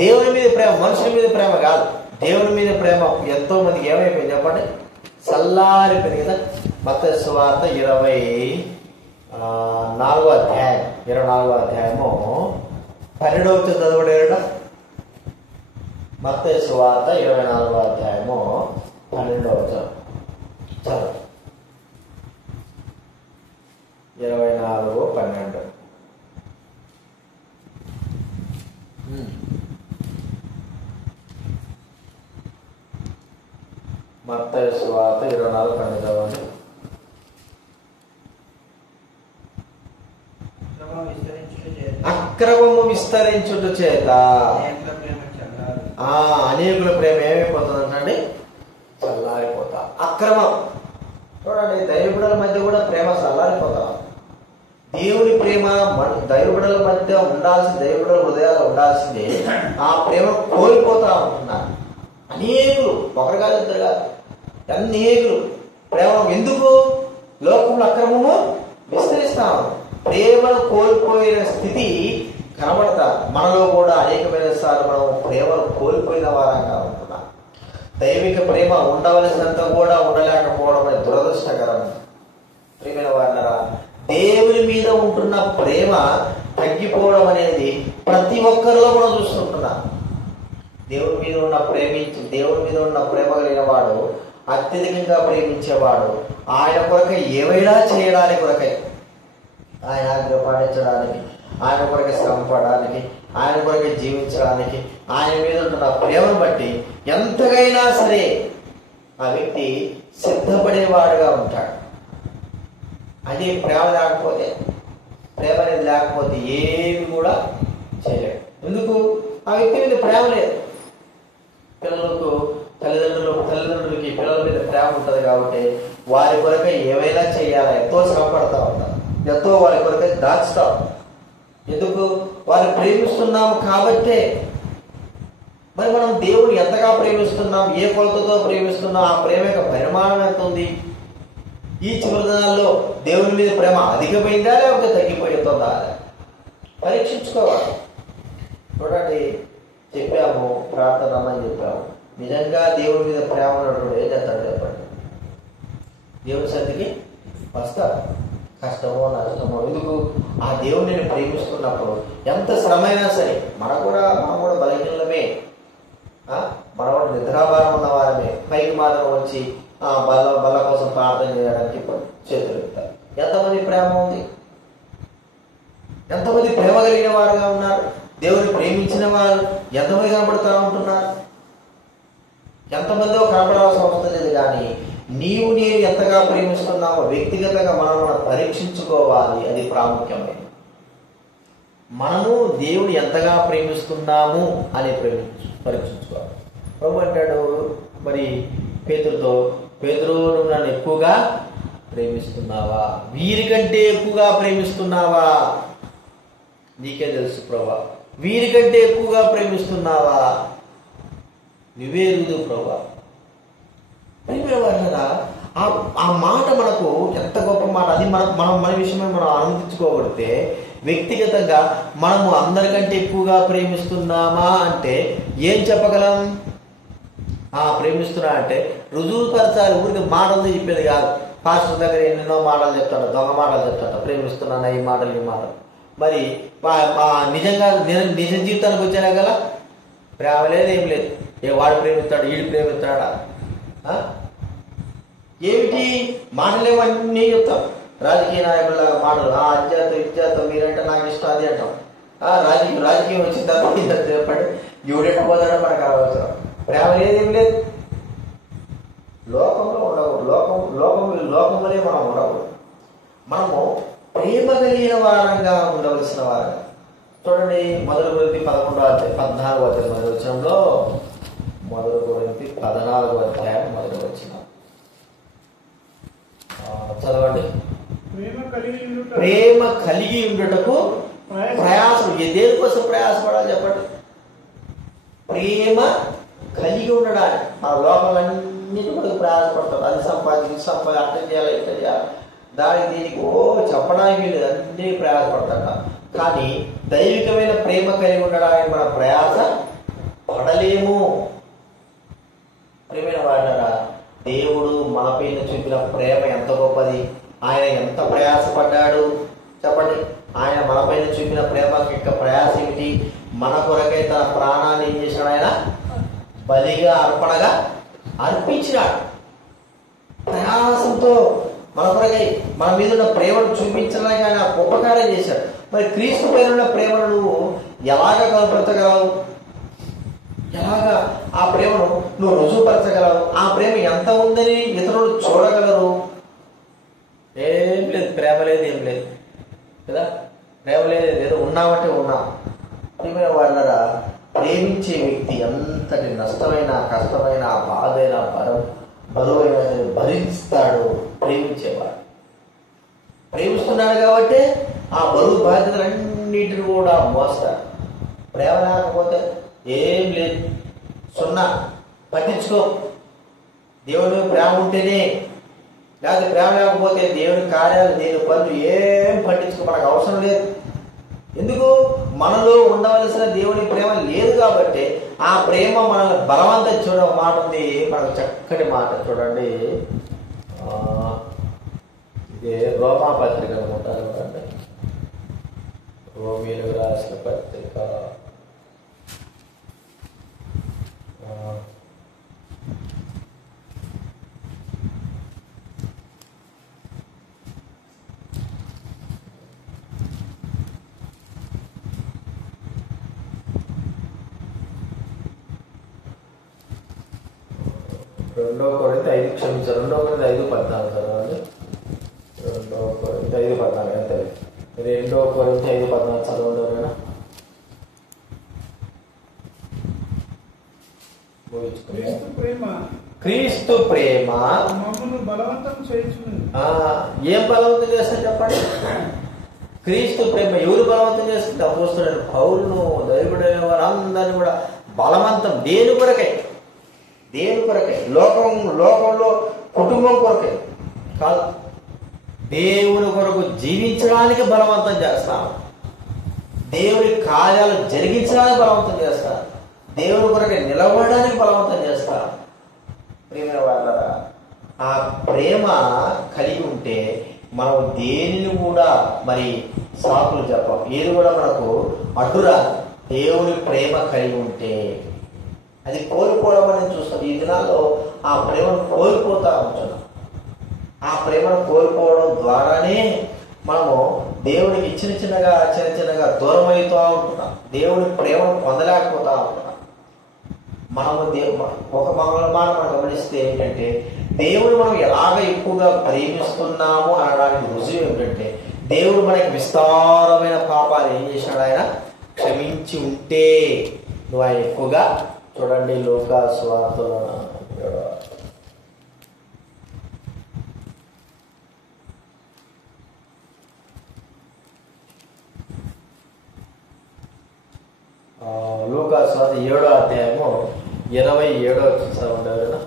దేవుని మీద ప్రేమ, మనుషుల మీద ప్రేమ కాదు, దేవుని మీద ప్రేమ ఎంతో మందికి ఏమైపోయింది చెప్పండి? చల్లారిపోయింది కదా. మత్తయి సువార్త 24వ అధ్యాయం 24వ అధ్యాయము 12వ వచనం చదవడేట. మత్తయి సువార్త 24వ అధ్యాయము 12వ వచనం చదువు. 24:12. మత్తయి సువార్త 24:12. అక్రమము విస్తరించుట చేత అనేకుల ప్రేమ ఏమైపోతుందంటే చల్లారిపోతా. అక్రమం చూడండి, దైవబిడ్డల మధ్య కూడా ప్రేమ చల్లారిపోతా. దేవుని ప్రేమ దైవబిడ్డల మధ్య ఉండాల్సింది, దైవబిడ్డల హృదయాలు ఉండాల్సిందే ఆ ప్రేమ కోల్పోతా ఉంటున్నారు అనేకులు. ఒకరు కాదు, ఇద్దరు కాదు, అనేకులు. ప్రేమ ఎందుకు? లోకంలో అక్రమము విస్తరిస్తాము, ప్రేమను కోల్పోయిన స్థితి కనబడతా. మనలో కూడా అనేకమైన సార్లు మనం ప్రేమను కోల్పోయిన వారంగా ఉంటున్నాం. దైవిక ప్రేమ ఉండవలసినంత కూడా ఉండలేకపోవడం అనేది దురదృష్టకరం. ప్రియమైన వారన్నారా, దేవుని మీద ఉంటున్న ప్రేమ తగ్గిపోవడం అనేది ప్రతి ఒక్కరిలో కూడా చూస్తుంటున్నాం. దేవుని మీద ఉన్న ప్రేమ కలిగిన వాడు, అత్యధికంగా ప్రేమించేవాడు ఆయన కొరకై ఏమైనా చేయడానికి కొరకై, ఆయన ఆజ్ఞ పాటించడానికి, ఆయన కొరకే శ్రమ పడడానికి, ఆయన కొరకే జీవించడానికి, ఆయన మీద ఉంటున్న ప్రేమను బట్టి ఎంతగైనా సరే ఆ వ్యక్తి సిద్ధపడేవాడుగా ఉంటాడు. అది ప్రేమ లేకపోతే, ప్రేమ అనేది లేకపోతే ఏమి కూడా చేయలేడు. ఎందుకు? ఆ వ్యక్తి మీద ప్రేమ లేదు. తల్లిదండ్రులకి పిల్లల మీద ప్రేమ ఉంటుంది కాబట్టి వారి కొరకే ఏమైనా చేయాలి, ఎంతో శ్రమ పడతా ఉంటారు, ఎంతో వారి కొరకే దాచుతాం. ఎందుకు? వారిని ప్రేమిస్తున్నాము కాబట్టే. మరి మనం దేవుని ఎంతగా ప్రేమిస్తున్నాం, ఏ కొలతతో ప్రేమిస్తున్నాం, ఆ ప్రేమ యొక్క పరిమాణం ఎంత ఉంది? ఈ చివరి దినాల్లో దేవుని మీద ప్రేమ అధికమైందా లేకపోతే తగ్గిపోతుందా పరీక్షించుకోవాలి. చూడండి, చెప్పాము, ప్రార్థన అని చెప్పాము. నిజంగా దేవుని మీద ప్రేమ ఉన్నప్పుడు ఏం చేస్తాడు చెప్పండి? దేవుని సన్నిధికి వస్తాడు, కష్టమో నష్టమో. ఎందుకు? ఆ దేవుని నేను ప్రేమిస్తున్నప్పుడు ఎంత శ్రమైనా సరే, మనం కూడా బలహీనమే, మన నిద్రాభారం ఉన్న వారమే, పైకి మాత్రం వచ్చి బల్ల కోసం ప్రార్థన చేయడానికి చేతులు ఎత్తారు. ఎంతమంది ప్రేమ ఉంది? ఎంతమంది ప్రేమ కలిగిన వారుగా ఉన్నారు? దేవుని ప్రేమించిన వారు ఎంతమంది కనబడుతూ ఉంటున్నారు? ఎంతమందో కనబడాల్సిన అవసరం లేదు. కానీ నీవు నేను ఎంతగా ప్రేమిస్తున్నావో వ్యక్తిగతంగా మనం పరీక్షించుకోవాలి. అది ప్రాముఖ్యమైనది. మనము దేవుని ఎంతగా ప్రేమిస్తున్నాము అని పరీక్షించుకోవాలి. ప్రభు అంటాడు మరి పేతురుతో, పేతురు నువ్వు నన్ను ఎక్కువగా ప్రేమిస్తున్నావా? వీరికంటే ఎక్కువగా ప్రేమిస్తున్నావా? నీకే తెలుసు ప్రభా. వీరికంటే ఎక్కువగా ప్రేమిస్తున్నావా? నువ్వే రుదు ప్రభా. ఆ మాట మనకు ఎంత గొప్ప మాట. అది మన విషయమే మనం అనుమతించుకోబడితే వ్యక్తిగతంగా మనము అందరికంటే ఎక్కువగా ప్రేమిస్తున్నామా అంటే ఏం చెప్పగలం? ప్రేమిస్తున్నా అంటే రుజువుపరచాలి. ఊరికి మాటలు చెప్పేది కాదు. పాస్టర్ దగ్గర ఎన్నెన్నో మాటలు చెప్తాడు, దొంగ మాటలు చెప్తాడు, ప్రేమిస్తున్నాను ఈ మాటలు. మరి నిజంగా నిజ జీవితానికి వచ్చారా కదా ప్రేమ లేదు, ఏం లేదు. వాడు ప్రేమిస్తాడు, వీడు ప్రేమిస్తాడా? ఏమిటి మాటలేవన్నీ చెప్తాం. రాజకీయ నాయకుల్లాగా మాటలు, అధ్యాత్తం మీరంటే నాకు ఇష్టం అది అంటాం. రాజకీయం వచ్చిన తర్వాత చెప్పండి, ఎవడెట్టు పోతాడో మనకు అవసరం. ప్రేమ లేదేం లేదు. లోకంలో ఉండకూడదు, లోకంలోనే మనం ఉండకూడదు. మనము ప్రేమ కలిగిన వారంగా ఉండవలసిన వారంగా. చూడండి, 1 కొరింథీ 14వ అధ్యాయం మొదటి వచనంలో, 1 కొరింథీ 14వ అధ్యాయం మొదటి వచనం చదవండి. ప్రేమ కలిగి ఉండుటకు ప్రయాసం. దేనికోసం ప్రయాసపడాలి చెప్పండి? ప్రేమ కలిగి ఉండడానికి. మన లోకాలన్నిటి కూడా ప్రయాసపడతాం. అది సంపాదించి అర్థం చేయాలి, ఇట్లా చేయాలి, దీనికి చెప్పడానికి లేదు, అన్నీ ప్రయాసపడతాం. కానీ దైవికమైన ప్రేమ కలిగి ఉండడానికి మన ప్రయాస పడలేము. ప్రేమైన వాడరా, దేవుడు మనపైన చూపిన ప్రేమ ఎంత గొప్పది. ఆయన ఎంత ప్రయాసపడ్డాడు చెప్పండి. ఆయన మనపైన చూపిన ప్రేమ యొక్క ప్రయాస ఏమిటి? మన కొరకై తన ప్రాణాన్ని ఏం చేశాడు? ఆయన బలిగా అర్పణగా అర్పించినాడు. ప్రయాసంతో మన కొరకై మన మీద ఉన్న ప్రేమను చూపించడానికి ఆయన ఉపకారం చేశాడు. మరి క్రీస్తు పైన ఉన్న ప్రేమను నువ్వు ఎలాగ కనపరచగలవు? ఎలాగా ఆ ప్రేమను నువ్వు రుజువుపరచగలవు? ఆ ప్రేమ ఎంత ఉందని ఇతరులు చూడగలరు? ఏం లేదు, ప్రేమ లేదు, ఏం లేదు కదా. ప్రేమ లేదు, ఏదో ఉన్నామంటే ఉన్నా. ప్రియమైన వాళ్ళరా, ప్రేమించే వ్యక్తి ఎంతటి నష్టమైన, కష్టమైన, బాధైన, బరువైన భరిస్తాడు. ప్రేమించేవాడు ప్రేమిస్తున్నాడు కాబట్టి ఆ బరువు బాధ్యతలన్నిటిని కూడా మోస్తాడు. ప్రేమ లేకపోతే ఏం లేదు, సున్నా. పట్టించుకో. దేవుని ప్రేమ ఉంటేనే, లేకపోతే ప్రేమ లేకపోతే దేవుని కార్యాలు, దేవుని పనులు ఏం పట్టించుకో, మనకు అవసరం లేదు. ఎందుకు? మనలో ఉండవలసిన దేవుని ప్రేమ లేదు కాబట్టి ఆ ప్రేమ మనల్ని బలవంతం చూడడం మాట ఉంది. మనకు చక్కటి మాట చూడండి, ఇది రోమా పత్రిక అనుకుంటారు కదండి, రోమీలకు రాసిన పత్రిక 2 కొరింథీ 5 క్షమించారు, 2 కొరింథీ 5:14 చదవండి. 2 కొరింథీ 5:14 అంతే. 2 కొరింథీ 5:14 చదవండి ఎవరైనా. క్రీస్తు ప్రేమ మమ్మల్ని బలవంతం చేయించును. ఏం బలవంతం చేస్తారు చెప్పండి? క్రీస్తు ప్రేమ ఎవరు బలవంతం చేస్తుంది? అపోస్తలుడైన పౌలును, దైవుడైన వారందరినీ కూడా బలవంతం. దేని కొరకై? దేని కొరకై? లోకంలో కుటుంబం కొరకై కాదు, దేవుని కొరకు జీవించడానికి బలవంతం చేస్తాను. దేవుని కార్యాలు జరిగించడానికి బలవంతం చేస్తాను. దేవుని కొరకు నిలబడడానికి బలవంతం చేస్తాను. ప్రియమైన వాళ్ళరా, ఆ ప్రేమ కలిగి ఉంటే మనం దేనిని కూడా మరి సాకులు చెప్పం, ఏది కూడా మనకు అడ్డురా. దేవుని ప్రేమ కలిగి ఉంటే అది కోల్పోవడం అనేది చూస్తాం. ఈ దినాల్లో ఆ ప్రేమను కోల్పోతా ఉంటున్నాం. ఆ ప్రేమను కోల్పోవడం ద్వారానే మనము దేవునికి చిన్నగా దూరం అవుతూ ఉంటున్నాం. దేవుని ప్రేమను పొందలేకపోతా ఉంటున్నాం. మనము ఒక మాట మనం గమనిస్తే ఏంటంటే, దేవుడు మనం ఎలాగ ఎక్కువగా ప్రేమిస్తున్నాము అనడానికి రుజువు ఏమిటంటే, దేవుడు మనకి విస్తారమైన పాపాలు ఏం చేశాడు? ఆయన క్షమించి ఉంటే. నువ్వు ఆయన ఎక్కువగా చూడండి, లూకా సువార్తలో లూకా సువార్త 7వ అధ్యాయము 27వ చదవండి ఎవరైనా.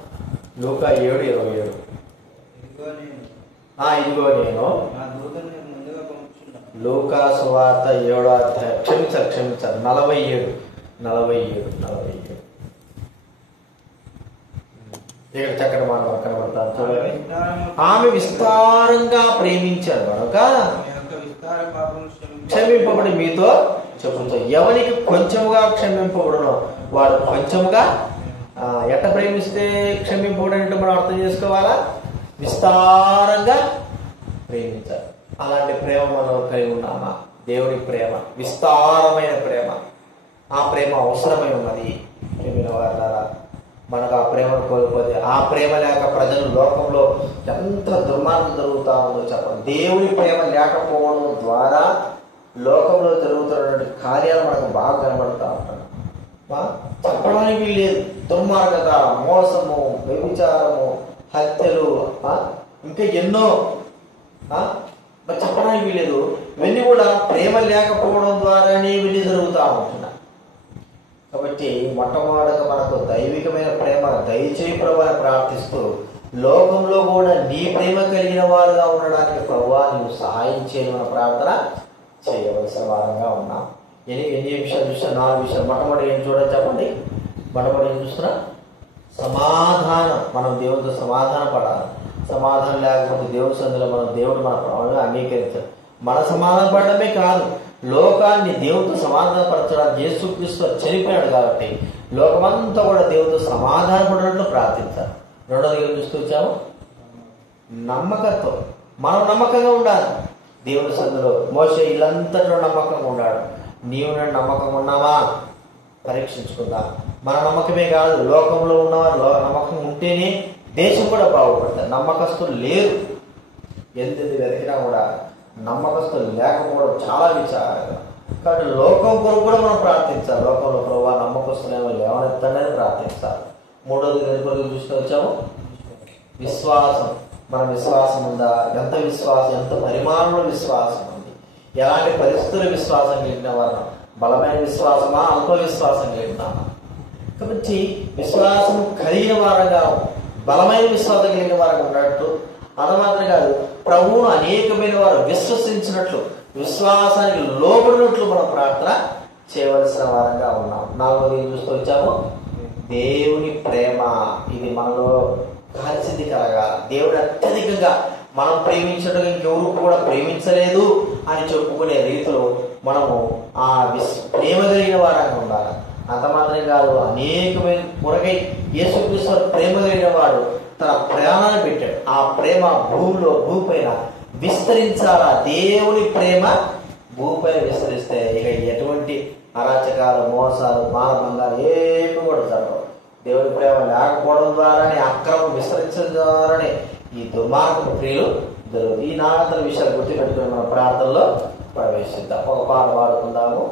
లూకా 7:27. ఇదిగో నేను లూకా సువార్త 7వ అధ్యాయం, క్షమించారు 47 ఇక్కడ చక్కటి మాట కనబడతాను చూడండి. ఆమె విస్తారంగా ప్రేమించారు కనుక క్షమింపబడి మీతో చెప్పుతో. ఎవరికి కొంచెముగా క్షమింపబడునో వాడు కొంచెముగా ఎట్ట ప్రేమిస్తే క్షమింపబడి అంటే మనం అర్థం చేసుకోవాలా? విస్తారంగా ప్రేమించాలి. అలాంటి ప్రేమ మనం కలిగి ఉన్నామా? దేవుని ప్రేమ విస్తారమైన ప్రేమ. ఆ ప్రేమ అవసరమై ఉన్నది. ప్రేమిన వాళ్ళారా, మనకు ఆ ప్రేమను కోల్పోతే, ఆ ప్రేమ లేక ప్రజలు లోకంలో ఎంత దుర్మార్గం జరుగుతా ఉందో చెప్పండి. దేవుని ప్రేమ లేకపోవడం ద్వారా లోకంలో జరుగుతున్నటువంటి కార్యాలు మనకు బాగా కనబడతా ఉంటాయి. చెప్పడానికి లేదు. దుర్మార్గత, మోసము, వ్యభిచారము, హత్యలు, ఇంకా ఎన్నో చెప్పడానికి లేదు. ఇవన్నీ కూడా ప్రేమ లేకపోవడం ద్వారానే ఇవన్నీ జరుగుతూ ఉంటున్నాయి. కాబట్టి మొట్టమొదటిగా మనకు దైవికమైన ప్రేమ దయచేయి ప్రభు అని ప్రార్థిస్తూ, లోకంలో కూడా నీ ప్రేమ కలిగిన వారుగా ఉండడానికి ప్రభువా నువ్వు సహాయం చేయమని ప్రార్థన చేయవలసిన వారంగా ఉన్నాం. ఎన్ని విషయాలు చూస్తున్నా? 4 విషయాలు. మొట్టమొదటి ఏం చూడాలి చెప్పండి? మొట్టమొదటి ఏం చూస్తున్నా? సమాధానం. మనం దేవుడితో సమాధానం పడాలి. సమాధానం లేకపోతే దేవుడి సందులో దేవుడు మన ప్రభావం అంగీకరించాడు. మన సమాధానం పడడమే కాదు, లోకాన్ని దేవుడితో సమాధానపరచడానికి యేసుక్రీస్తు చనిపోయాడు కాబట్టి లోకమంతా కూడా దేవుడితో సమాధానపడినట్లు ప్రార్థించాలి. రెండోది ఏం చూస్తూ వచ్చాము? నమ్మకంతో. మనం నమ్మకంగా ఉండాలి దేవుడి సందులో. మోషే ఇల్లంతట్లో నమ్మకంగా ఉన్నాడు. నీవు నన్ను నమ్మకంగా ఉన్నావా? పరీక్షించుకుందా. మన నమ్మకమే కాదు, లోకంలో ఉన్నవారు నమ్మకం ఉంటేనే దేశం కూడా బాగుపడుతుంది. నమ్మకస్తులు లేరు, ఎంత వెతికినా కూడా నమ్మకస్తులు లేకపోవడం చాలా విచారంగా. కాబట్టి లోకం కొరకు కూడా మనం ప్రార్థించాలి. లోకంలో ప్రభావ నమ్మకస్తులేమో లేవనెత్తండి అని ప్రార్థించాలి. మూడోది కొరకు చూసుకొని వచ్చాము విశ్వాసం. మన విశ్వాసం ఉందా? ఎంత విశ్వాసం, ఎంత పరిమాణంలో విశ్వాసం ఉంది? ఎలాంటి పరిస్థితుల విశ్వాసం కలిగిన వారు? బలమైన విశ్వాసమా, అల్ప విశ్వాసం కలిగినామా? కాబట్టి విశ్వాసం కలిగిన వారంగా, బలమైన విశ్వాసం కలిగిన వారంగా ఉన్నట్టు అది మాత్రం కాదు, ప్రభువును అనేకమైన వారు విశ్వసించినట్లు, విశ్వాసానికి లోబడినట్లు మనం ప్రార్థన చేయవలసిన వారంగా ఉన్నాం. నాలుగోది చూస్తూ వచ్చాము దేవుని ప్రేమ. ఇది మనలో కార్యసిద్ధి కలగా, దేవుడు అత్యధికంగా మనం ప్రేమించడం ఇంకెవరు కూడా ప్రేమించలేదు అని చెప్పుకునే రీతిలో మనము ఆ ప్రేమ కలిగిన వారంగా ఉండాలి. అంత మాత్రమే కాదు, అనేకమైన కొరకై యేసుక్రీస్తు ప్రేమ కలిగిన వాడు తన ప్రాణాన్ని పెట్టాడు. ఆ ప్రేమ భూమిపైన విస్తరించాలా. దేవుని ప్రేమ భూమిపైన విస్తరిస్తే ఇక ఎటువంటి అరాచకాలు, మోసాలు, మానభంగాలు ఏమి కూడా జరగవు. దేవుని ప్రేమ లేకపోవడం ద్వారానే, అక్రమం విస్తరించడం ద్వారానే ఈ దుర్మార్గపు క్రియలు జరుగుతాయి. ఈ నాలుగు విషయాలు గుర్తుపెట్టుకుని మన ప్రార్థనలో ప్రవేశిద్దాం. ఒక పాట పాడుకుందాము.